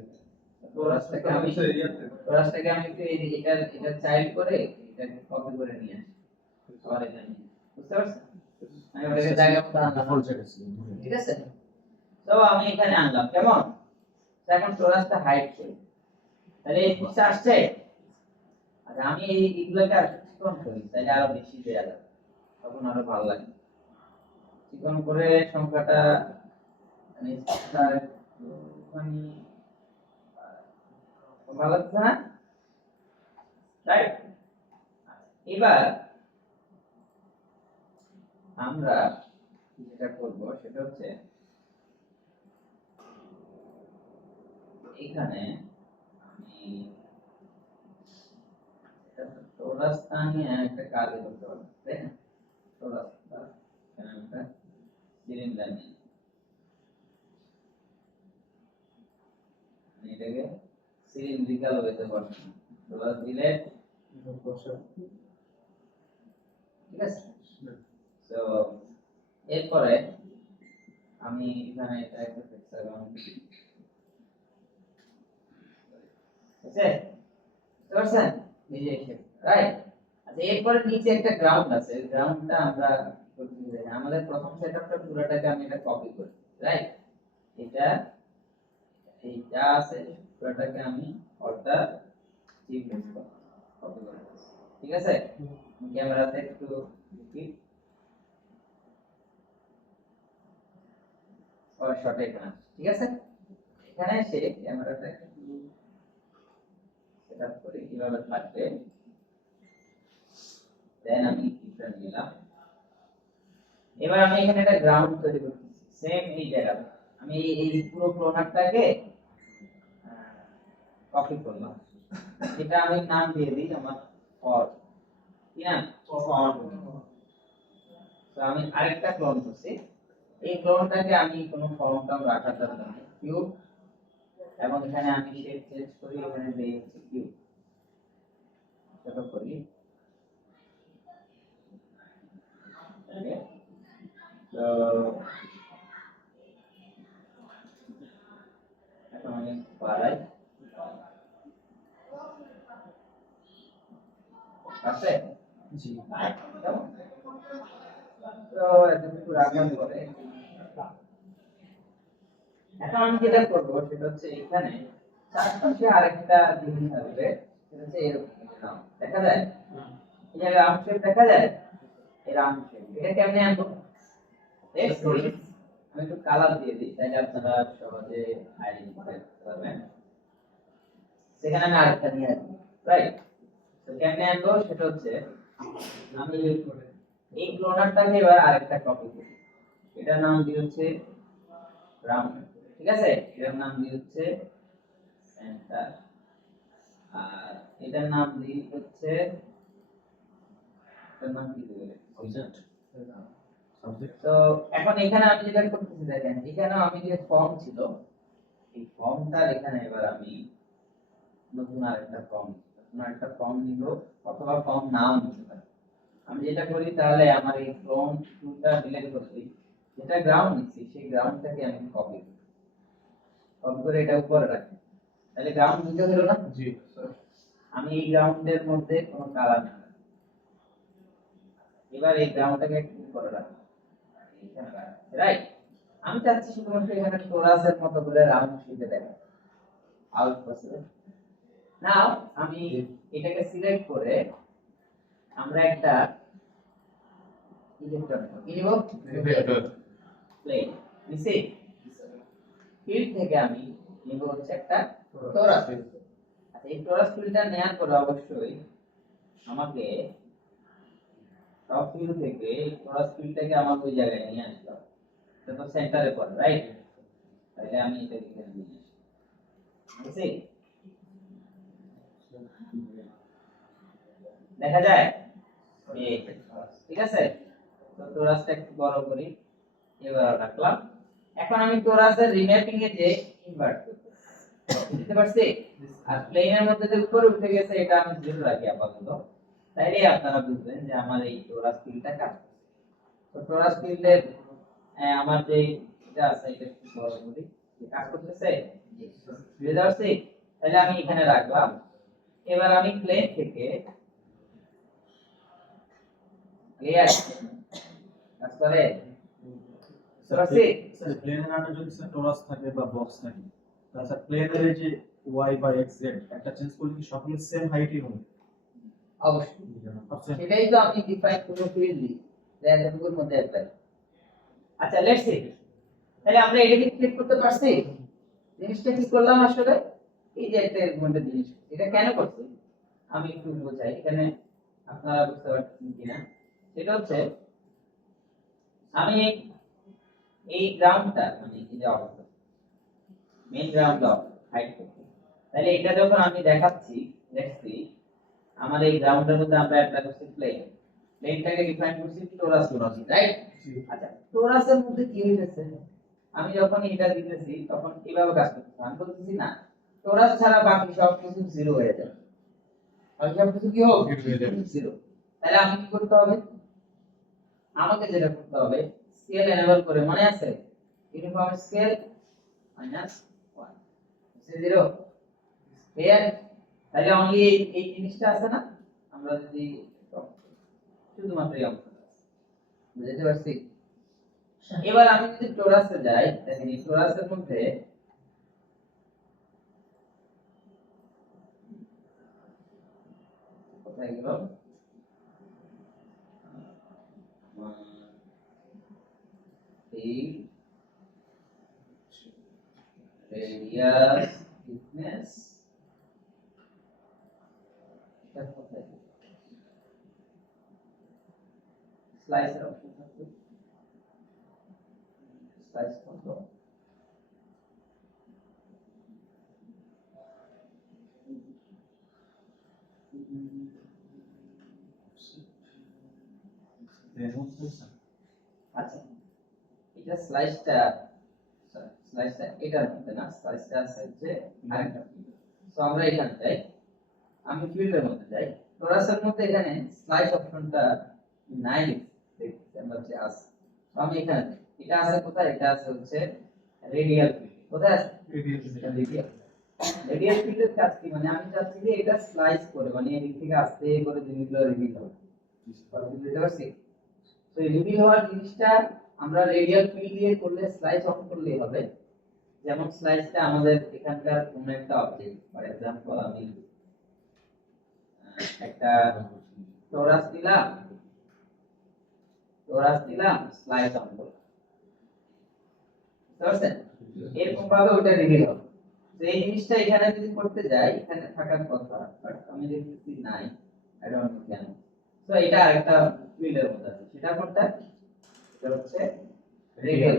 টোরাসটাকে আমি একটু এটা চাইল্ড করে এটাকে কপি করে নিয়ে আসি আবার এখানে, বুঝতে পারছেন? আমি ওটাকে জায়গা মতো আনলাম, ঠিক আছে? তো আমি এখানে আনলাম, কেমন? তো এখন টোরাসটা হাইড করি, তাহলে এই পিকটা আসছে। আর আমি এইগুলোকে আর চিকন করি, তাহলে আরো বেশি দেয়া যাবে, তখন আরো ভালো লাগে। চিকন করে সংখ্যাটা মানে মানে ভালো লাগছে না, রাইট? এবার আমরা যেটা করব সেটা হচ্ছে এখানে আমি টোরাসটা নিয়ে একটা কাজ করতে পারবো, তাই না? টোরাসটা এখানে একটা সিলিন্ডার নিয়ে এটাকে সিলিন্ড্রিক্যাল ওয়েতে করব, টোরাস দিলে, ঠিক আছে? তো এরপরে আমি এখানে এটা একটা হেক্সাগন, আছে বুঝতে পারছেন? এই যে রাইট। আচ্ছা, এরপরে নিচে একটা গ্রাউন্ড আছে, গ্রাউন্ডটা আমরা করতে যাই, আমাদের প্রথম সেটআপটা পুরোটাকে আমি এটা কপি করি, রাইট? এটা এইটা আছে পুরোটাকে আমি অর্ডার রিপ্লেস করব, কপি করে, ঠিক আছে? ক্যামেরাতে একটু দেখি আর শর্ট এখানে, ঠিক আছে? এখানে এসে ক্যামেরাটা একটু সেটআপ করি কিভাবে থাকবে, দেন আমি এটা নিলাম। এবার আমি এখানে একটা গ্রাউন্ড তৈরি করতেছি, সেম এই জায়গাটা আমি এই পুরো ক্লোনারটাকে কপি করলাম, এটা আমি নাম দিয়ে দিই আমার ফর, কি না ফর। তো আমি আরেকটা ক্লোন করছি, এই ক্লোনটাকে আমি কোনো ফর্ম টাম রাখার দরকার নেই, কিউব, এবং এখানে আমি শেপ চেঞ্জ করি, এখানে দেই হচ্ছে কিউব, ছোট করি। ওকে, তো এখন আমি বাড়াই, আছে জি তো এতটুকু রাখার পরে এখন আমি যেটা করব সেটা হচ্ছে এখানে চারপাশে আরেকটা জিনিস আসবে, সেটা হচ্ছে এরকম নাম দেখা যায়, এই জায়গায় রাউন্ড শেপ দেখা যায়, এই রাউন্ড শেপ এটা কেমনে আনবো? Let's see, আমি একটু কালার দিয়ে দিই তাহলে আপনারা সহজে আইডেন্টিফাই করতে পারবেন। সেখানে আমি আরেকটা নিয়ে আসবো, রাইট? তো কেমনে আনবো সেটা হচ্ছে আমি এই ক্লোনারটাকে এবার আরেকটা কপি করি, এটার নাম দিয়ে হচ্ছে রাউন্ড, ঠিক আছে, এটার নাম দিয়ে হচ্ছে সেন্টার, আর এটার নাম দিয়ে হচ্ছে, এটার নাম কি দিবে সাবজেক্ট সাবজেক্ট তো এখন এখানে আমি যেটা করতেছি দেখেন, এখানেও আমি যে ফর্ম ছিল এই ফর্মটা এখানে এবার আমি নতুন আরেকটা ফর্ম নিব, অথবা ফর্ম নাও নিতে পারি। আমি যেটা করি তাহলে আমার এই ফর্ম টুলটা ডিলিট করে দিই, যেটা গ্রাউন্ড নিচ্ছি সেই গ্রাউন্ডটাকে আমি কপি করে এটা উপরে রাখি, তাহলে গ্রাউন্ড দুটো হলো না। জি আমি এই গ্রাউন্ডের মধ্যে কোনো কালার না, এবার এই গ্রাউন্ডটাকে একটু উপরে রাখি, রাইট? আমি চাচ্ছি শুধুমাত্র এখানে টোরাসের মতো করে রাউন্ড শেপে দেখো, আউট পসিবল। নাও আমি এটাকে সিলেক্ট করে আমরা একটা ইলেকট্রন কি নিব, প্লেন নিচে ফিল্ড থেকে আমি নিব হচ্ছে একটা টোরাস। আচ্ছা, এই টোরাস ফিল্ডটা নেওয়ার পরে অবশ্যই আমাকে টপ ভিউ থেকে এই টোরাস ফিল্ডটাকে আমার ওই জায়গায় নিয়ে আসতে হবে, এটা তো সেন্টারে পড়ে, রাইট? তাহলে আমি এটা এখানে নিয়ে আসি, বুঝছি? দেখা যায় এই, ঠিক আছে, তো টোরাসটা একটু বড় করি, এবার রাখলাম। এখন আমি টোরাসের রিম্যাপিং এ যে ইনভার্ট বুঝতে পারছি, আর প্লেনের মধ্যে যে উপরে উঠে গেছে এটা আমি জিরো রাখি আপাতত, তাইলে আপনারা বুঝবেন যে আমার এই টোরাস ফিল্ডটা কাজ করছে। তো টোরাস ফিল্ডের আমার যে এটা আছে এটা একটু বড় করি, যে কাজ করতেছে, বুঝতে পারছি? তাহলে আমি এখানে রাখলাম। এবার আমি প্লেন থেকে ক্লিয়ার কাজ করে বুঝতে স্যার প্লেনের আন্ডার যদি স্যার টোরাস থাকে বা বক্স থাকে তাহলে স্যার প্লেনের এই যে ওয়াই বা এক্স জেড একটা চেঞ্জ করলে কি সকলের সেম হাইটই হবে? অবশ্যই, আচ্ছা সেটাই তো আমি ডিফাইন করে ফিল্ড দিই যে এতটুকুর মধ্যে একটা। আচ্ছা লেটস সি, তাহলে আমরা এটাকে ক্লিক করতে পারছি, জিনিসটা কি করলাম আসলে, এই যে একটা এর মধ্যে জিনিস, এটা কেন করছি আমি একটু বোঝাই, এখানে আপনারা বুঝতে পারছেন কিনা। সেটা হচ্ছে আমি এই গ্রাউন্ডটা মানে এই যে অবস্থা মেইন গ্রাউন্ড হাইড করতে, তাহলে এটা যখন আমি দেখাচ্ছি দেখছি আমার এই গ্রাউন্ডের মধ্যে আমরা একটা করছি প্লেনটাকে ডিফাইন করছি টোরাস, রাইট? আচ্ছা, টোরাসের মধ্যে কি হইতেছে, আমি যখন এটা দিতেছি তখন কিভাবে কাজ করতেছে, আমি বলতেছি না টোরাস ছাড়া বাকি সব কিছু জিরো হয়ে যাবে, বাকি সব কিছু কি হবে জিরো। তাহলে আমি কি করতে হবে, আমাকে যেটা করতে হবে স্কেল এনেবল করে, মনে আছে ইউনিফর্ম স্কেল -1 0 ক্লিয়ার। তাহলে অনলি এই জিনিসটা আছে না, আমরা যদি শুধুমাত্র এই অংশ বুঝতে পারছি। এবার আমি যদি টোরাসে যাই, দেখেন এই টোরাসের মধ্যে কোথায় গেল, radius thickness, এটা কোথায় স্লাইসের অপশন থাকবে, স্লাইস কত আচ্ছা এটা স্লাইসটা এটার মধ্যে না, স্লাইসটা আছে যে আরেকটা ফিল্ড। সো আমরা এখানে যাই, আমি ফিল্ডের মধ্যে যাই, টোরাসের মধ্যে এখানে স্লাইস অপশনটা নাই দেখতে আমরা যে আছে। তো আমি এখানে যাই, এটা আছে কোথায়, এটা আছে হচ্ছে রেডিয়াল ফিল্ড। কোথায় আছে রেডিয়াল? রেডিয়াল ফিল্ডের কাজ কি, মানে আমি চাচ্ছি যে এটা স্লাইস করে, মানে এদিক থেকে আস্তে করে জিনিসগুলো রিভিল হবে, বুঝতে পারছি? তো এই রিভিল হওয়ার জিনিসটা আমরা রেডিয়াল ফিল্ড দিয়ে করলে, স্লাইস অফ করলেই হবে। যেমন স্লাইসটা আমাদের এখানকার কোন একটা অবজেক্ট, ফর এক্সাম্পল আমি একটা টরাস দিলাম স্লাইস অন করলাম, বুঝতে পারছেন? এরকম ভাবে ওটা রিভিল হবে। তো এই জিনিসটা এখানে যদি করতে যাই, এখানে থাকার কথা, বাট আমি দেখতেছি নাই, আই ডোন্ট নো কেন। তো এটা আরেকটা ফিল্ডের মধ্যে আছে, সেটা কোনটা? এটা হচ্ছে রেডিয়াল,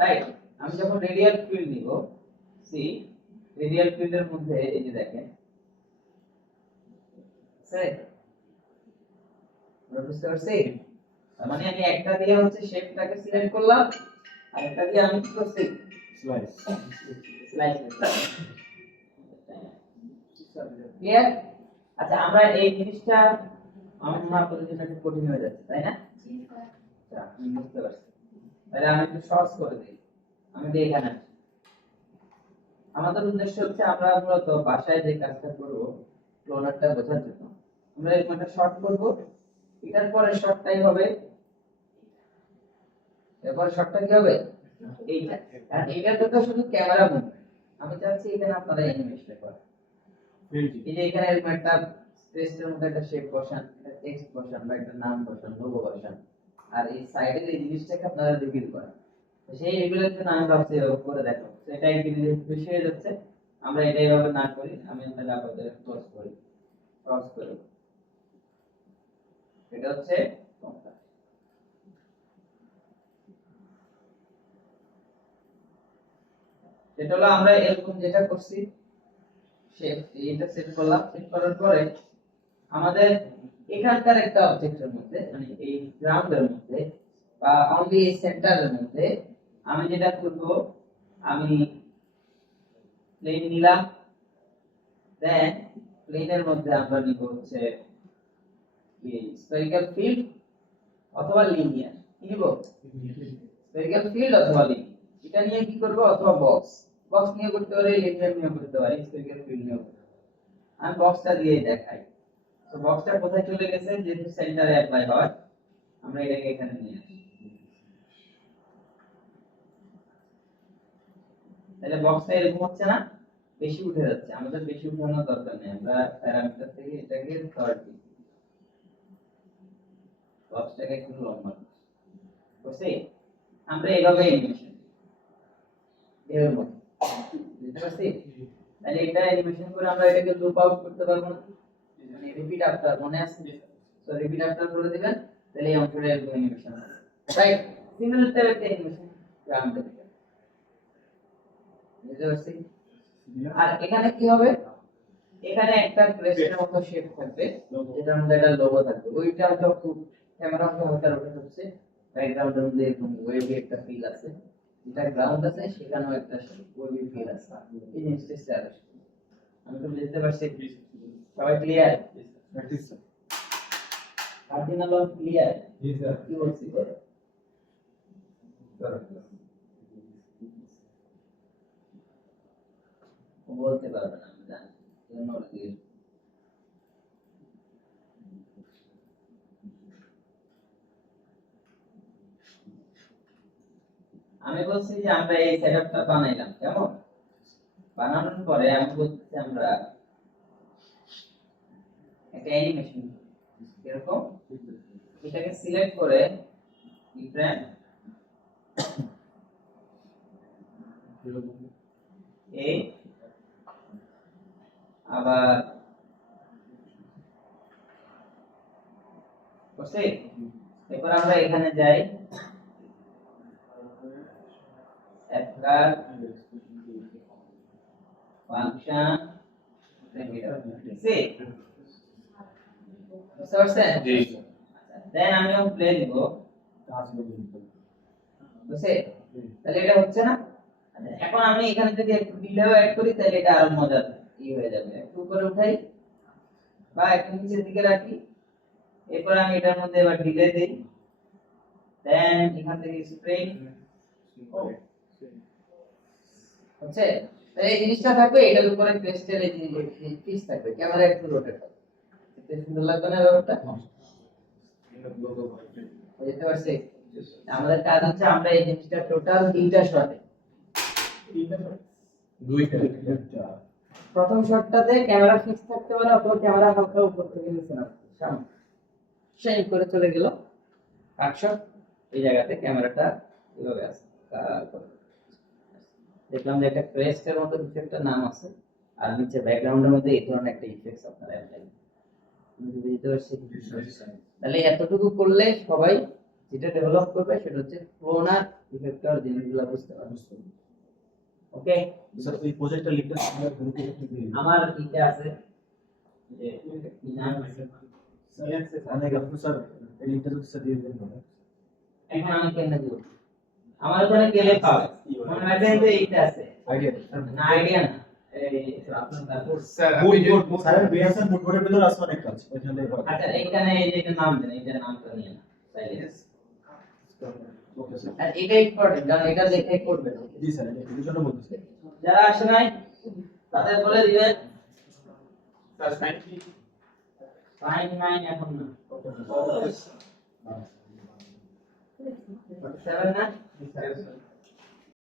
রাইট? আমি যখন রেডিয়াল ফিল্ড নিব, সি রেডিয়াল ফিল্ডের মধ্যে এই যে দেখেন আছে, বুঝতে পারছি? তার মানে আমি একটা দিয়ে হচ্ছে শেপটাকে সিলেক্ট করলাম, আর একটা দিয়ে আমি কি করছি, স্লাইস। Slice clear? আচ্ছা আমরা এই জিনিসটা আমার মনে হয় প্রতিদিন একটু কঠিন হয়ে যাচ্ছে, তাই না? আচ্ছা আমি বুঝতে পারছি, তাহলে আমি একটু সহজ করে দিই। আমি দিই এখানে আসি। আমাদের উদ্দেশ্য হচ্ছে আমরা মূলত বাসায় যে কাজটা করব ফ্লোরারটা বোঝার জন্য আমরা এরকম একটা শর্ট করব, এটার পরে শর্টটাই হবে, এরপর শর্টটা কি হবে এইটা। আর এইটার তো শুধু ক্যামেরা মুভমেন্ট, আমি চাচ্ছি এখানে আপনারা অ্যানিমেশন করেন। এই যে এখানে এরকম একটা স্পেসের মধ্যে একটা শেপ বসান, একটা টেক্সট বসান, বা একটা নাম বসান, লোগো বসান, আর এই সাইডের এই জিনিসটাকে আপনারা রিভিল করেন। তো সেই রিভিলের জন্য আমি ভাবছি এরকম করে দেখো, সেটা একদিন বেশি হয়ে যাচ্ছে, আমরা এটা এইভাবে না করি, আমি আপনাকে আপনাদের ক্লোজ করি, ক্রস করি। এটা হচ্ছে তোমার। এটা হলো আমরা এরকম যেটা করছি, শেপ এইটা সেট করলাম, সেট করার পরে আমাদের এখানকার একটা অবজেক্টের মধ্যে, মানে এই গ্রাউন্ডের মধ্যে বা অনলি এই সেন্টারের মধ্যে আমি যেটা করব, আমি প্লেন নিলাম, দেন প্লেনের মধ্যে আমরা নিব হচ্ছে এই স্ফেরিক্যাল ফিল্ড অথবা লিনিয়ার, কি নিব? স্ফেরিক্যাল ফিল্ড অথবা লিনিয়ার। এটা নিয়ে কি করব, অথবা বক্স নিয়ে করতে পারি, লিনিয়ার নিয়ে করতে পারি, স্ফেরিক্যাল ফিল্ড নিয়ে করতে পারি। আমি বক্সটা দিয়ে দেখাই। তো বক্সটা কোথায় চলে গেছে, যেহেতু সেন্টারে অ্যাপ্লাই হয়, আমরা এটাকে এখানে নিয়ে আসি। তাহলে বক্সটা এরকম হচ্ছে না, বেশি উঠে যাচ্ছে, আমাদের বেশি উঠানোর দরকার নেই, আমরা প্যারামিটার থেকে এটাকে 30 বক্সটাকে একটু লম্বা করছি। আমরা এইভাবে অ্যানিমেশন এরকম বুঝতে পারছি? তাহলে এটা অ্যানিমেশন করে আমরা এটাকে লুপ আউট করতে পারবো না, মানে রিপিট আফটার, মনে আছে? তো রিপিট আফটার করে দিবেন, তাহলে এই অংশটা এরকম অ্যানিমেশন হবে, রাইট? সিমিলার টাইপের অ্যানিমেশন গ্রাউন্ডে দিবেন, বুঝতে পারছি? আর এখানে কি হবে, এখানে একটা ক্রেস্টের মতো শেপ থাকবে, যেটার মধ্যে একটা লোগো থাকবে, ওইটা তো খুব ক্যামেরা তো হালকা রোটেট হচ্ছে, ব্যাকগ্রাউন্ডের মধ্যে এরকম ওয়েভি একটা ফিল আছে, যেটা গ্রাউন্ড আছে সেখানেও একটা ওয়েভি ফিল আছে, এই জিনিসটা স্টাইল। আমি তো বুঝতে পারছি, সবাই ক্লিয়ার? Cardinal on clear? কি বলছি করে বলতে পারবে না, আমি জানি, জন্য জিজ্ঞেস। আমি বলছি যে আমরা এই সেটআপটা বানাইলাম, কেমন? বানানোর পরে আমি বলছি আমরা একটা অ্যানিমেশন এরকম, এটাকে সিলেক্ট করে ডিফারেন্ট এই আবার করছি। এরপর আমরা এখানে যাই, অ্যাপ্লাই ফাংশন, বুঝতে পারছেন? জি। দেন আমি প্লে দিব, কাজ হবে বুঝছে? তাহলে এটা হচ্ছে না। আচ্ছা, এখন আমি এখানে যদি একটু ডিলেও অ্যাড করি তাহলে এটা আরো মজার হয়ে যাবে। একটু উপরে উঠাই বা একটু নিচের দিকে রাখি, এরপর আমি এটার মধ্যে এবার ডিলে দেই, দেন এখান থেকে স্প্রিং হচ্ছে। তাহলে এই জিনিসটা থাকবে, এটার উপরে ক্রিস্টাল এই পিস থাকবে, ক্যামেরা একটু রোটেট হবে, দেখতে সুন্দর লাগবে না ব্যাপারটা? বুঝতে পারছি? আমাদের কাজ হচ্ছে আমরা এই জিনিসটা টোটাল তিনটা শটে, দুইটা প্রথম শটটাতে ক্যামেরা ফিক্স থাকতে পারে অথবা ক্যামেরা হালকা উপর থেকে নিচে নামবে, সামনে সেই করে চলে গেল কাট শট। এই জায়গাতে ক্যামেরাটা এভাবে আছে, কার করে দেখলাম যে একটা ক্রেস্টের মতো কিছু একটা নাম আছে, আর নিচে ব্যাকগ্রাউন্ডের মধ্যে এই ধরনের একটা ইফেক্টস আপনারা অ্যাপ্লাই বুঝতে পারছি। তাহলে এতটুকু করলে সবাই যেটা ডেভেলপ করবে সেটা হচ্ছে ক্লোনার ইফেক্টর জিনিসগুলো বুঝতে পারবে। ওকে, স্যার এই প্রজেক্টটা লিখতে আমার গ্রুপে একটু দিয়ে দিন। আমার ইতে আছে যে কি নাম আছে, অনেক আপনি স্যার এই লিংকটা যদি স্যার দিয়ে দিবেন না। এখন আমি কেন দেব, আমার ওখানে গেলে পাবে, মনে রাখবেন যে এইটা আছে, আইডিয়া না আইডিয়া না, এই আপনার তারপর স্যার মুড আপনি মুড স্যার বিএসএন মুড বোর্ডের ভিতর আছে অনেক কাজ ওইখানে আচ্ছা এইখানে এই যে এটা নাম দেন, এইটা নামটা নিয়ে না তাইলে। ওকে স্যার আর এটা ইম্পর্টেন্ট, কারণ এটা দেখে করবেন। জি স্যার এটা কিছু জন্য বলতেছি যারা আসে নাই তাদের বলে দিবেন স্যার সাইন কি ফাইন মাইন এখন না, 7 না Yes, sir.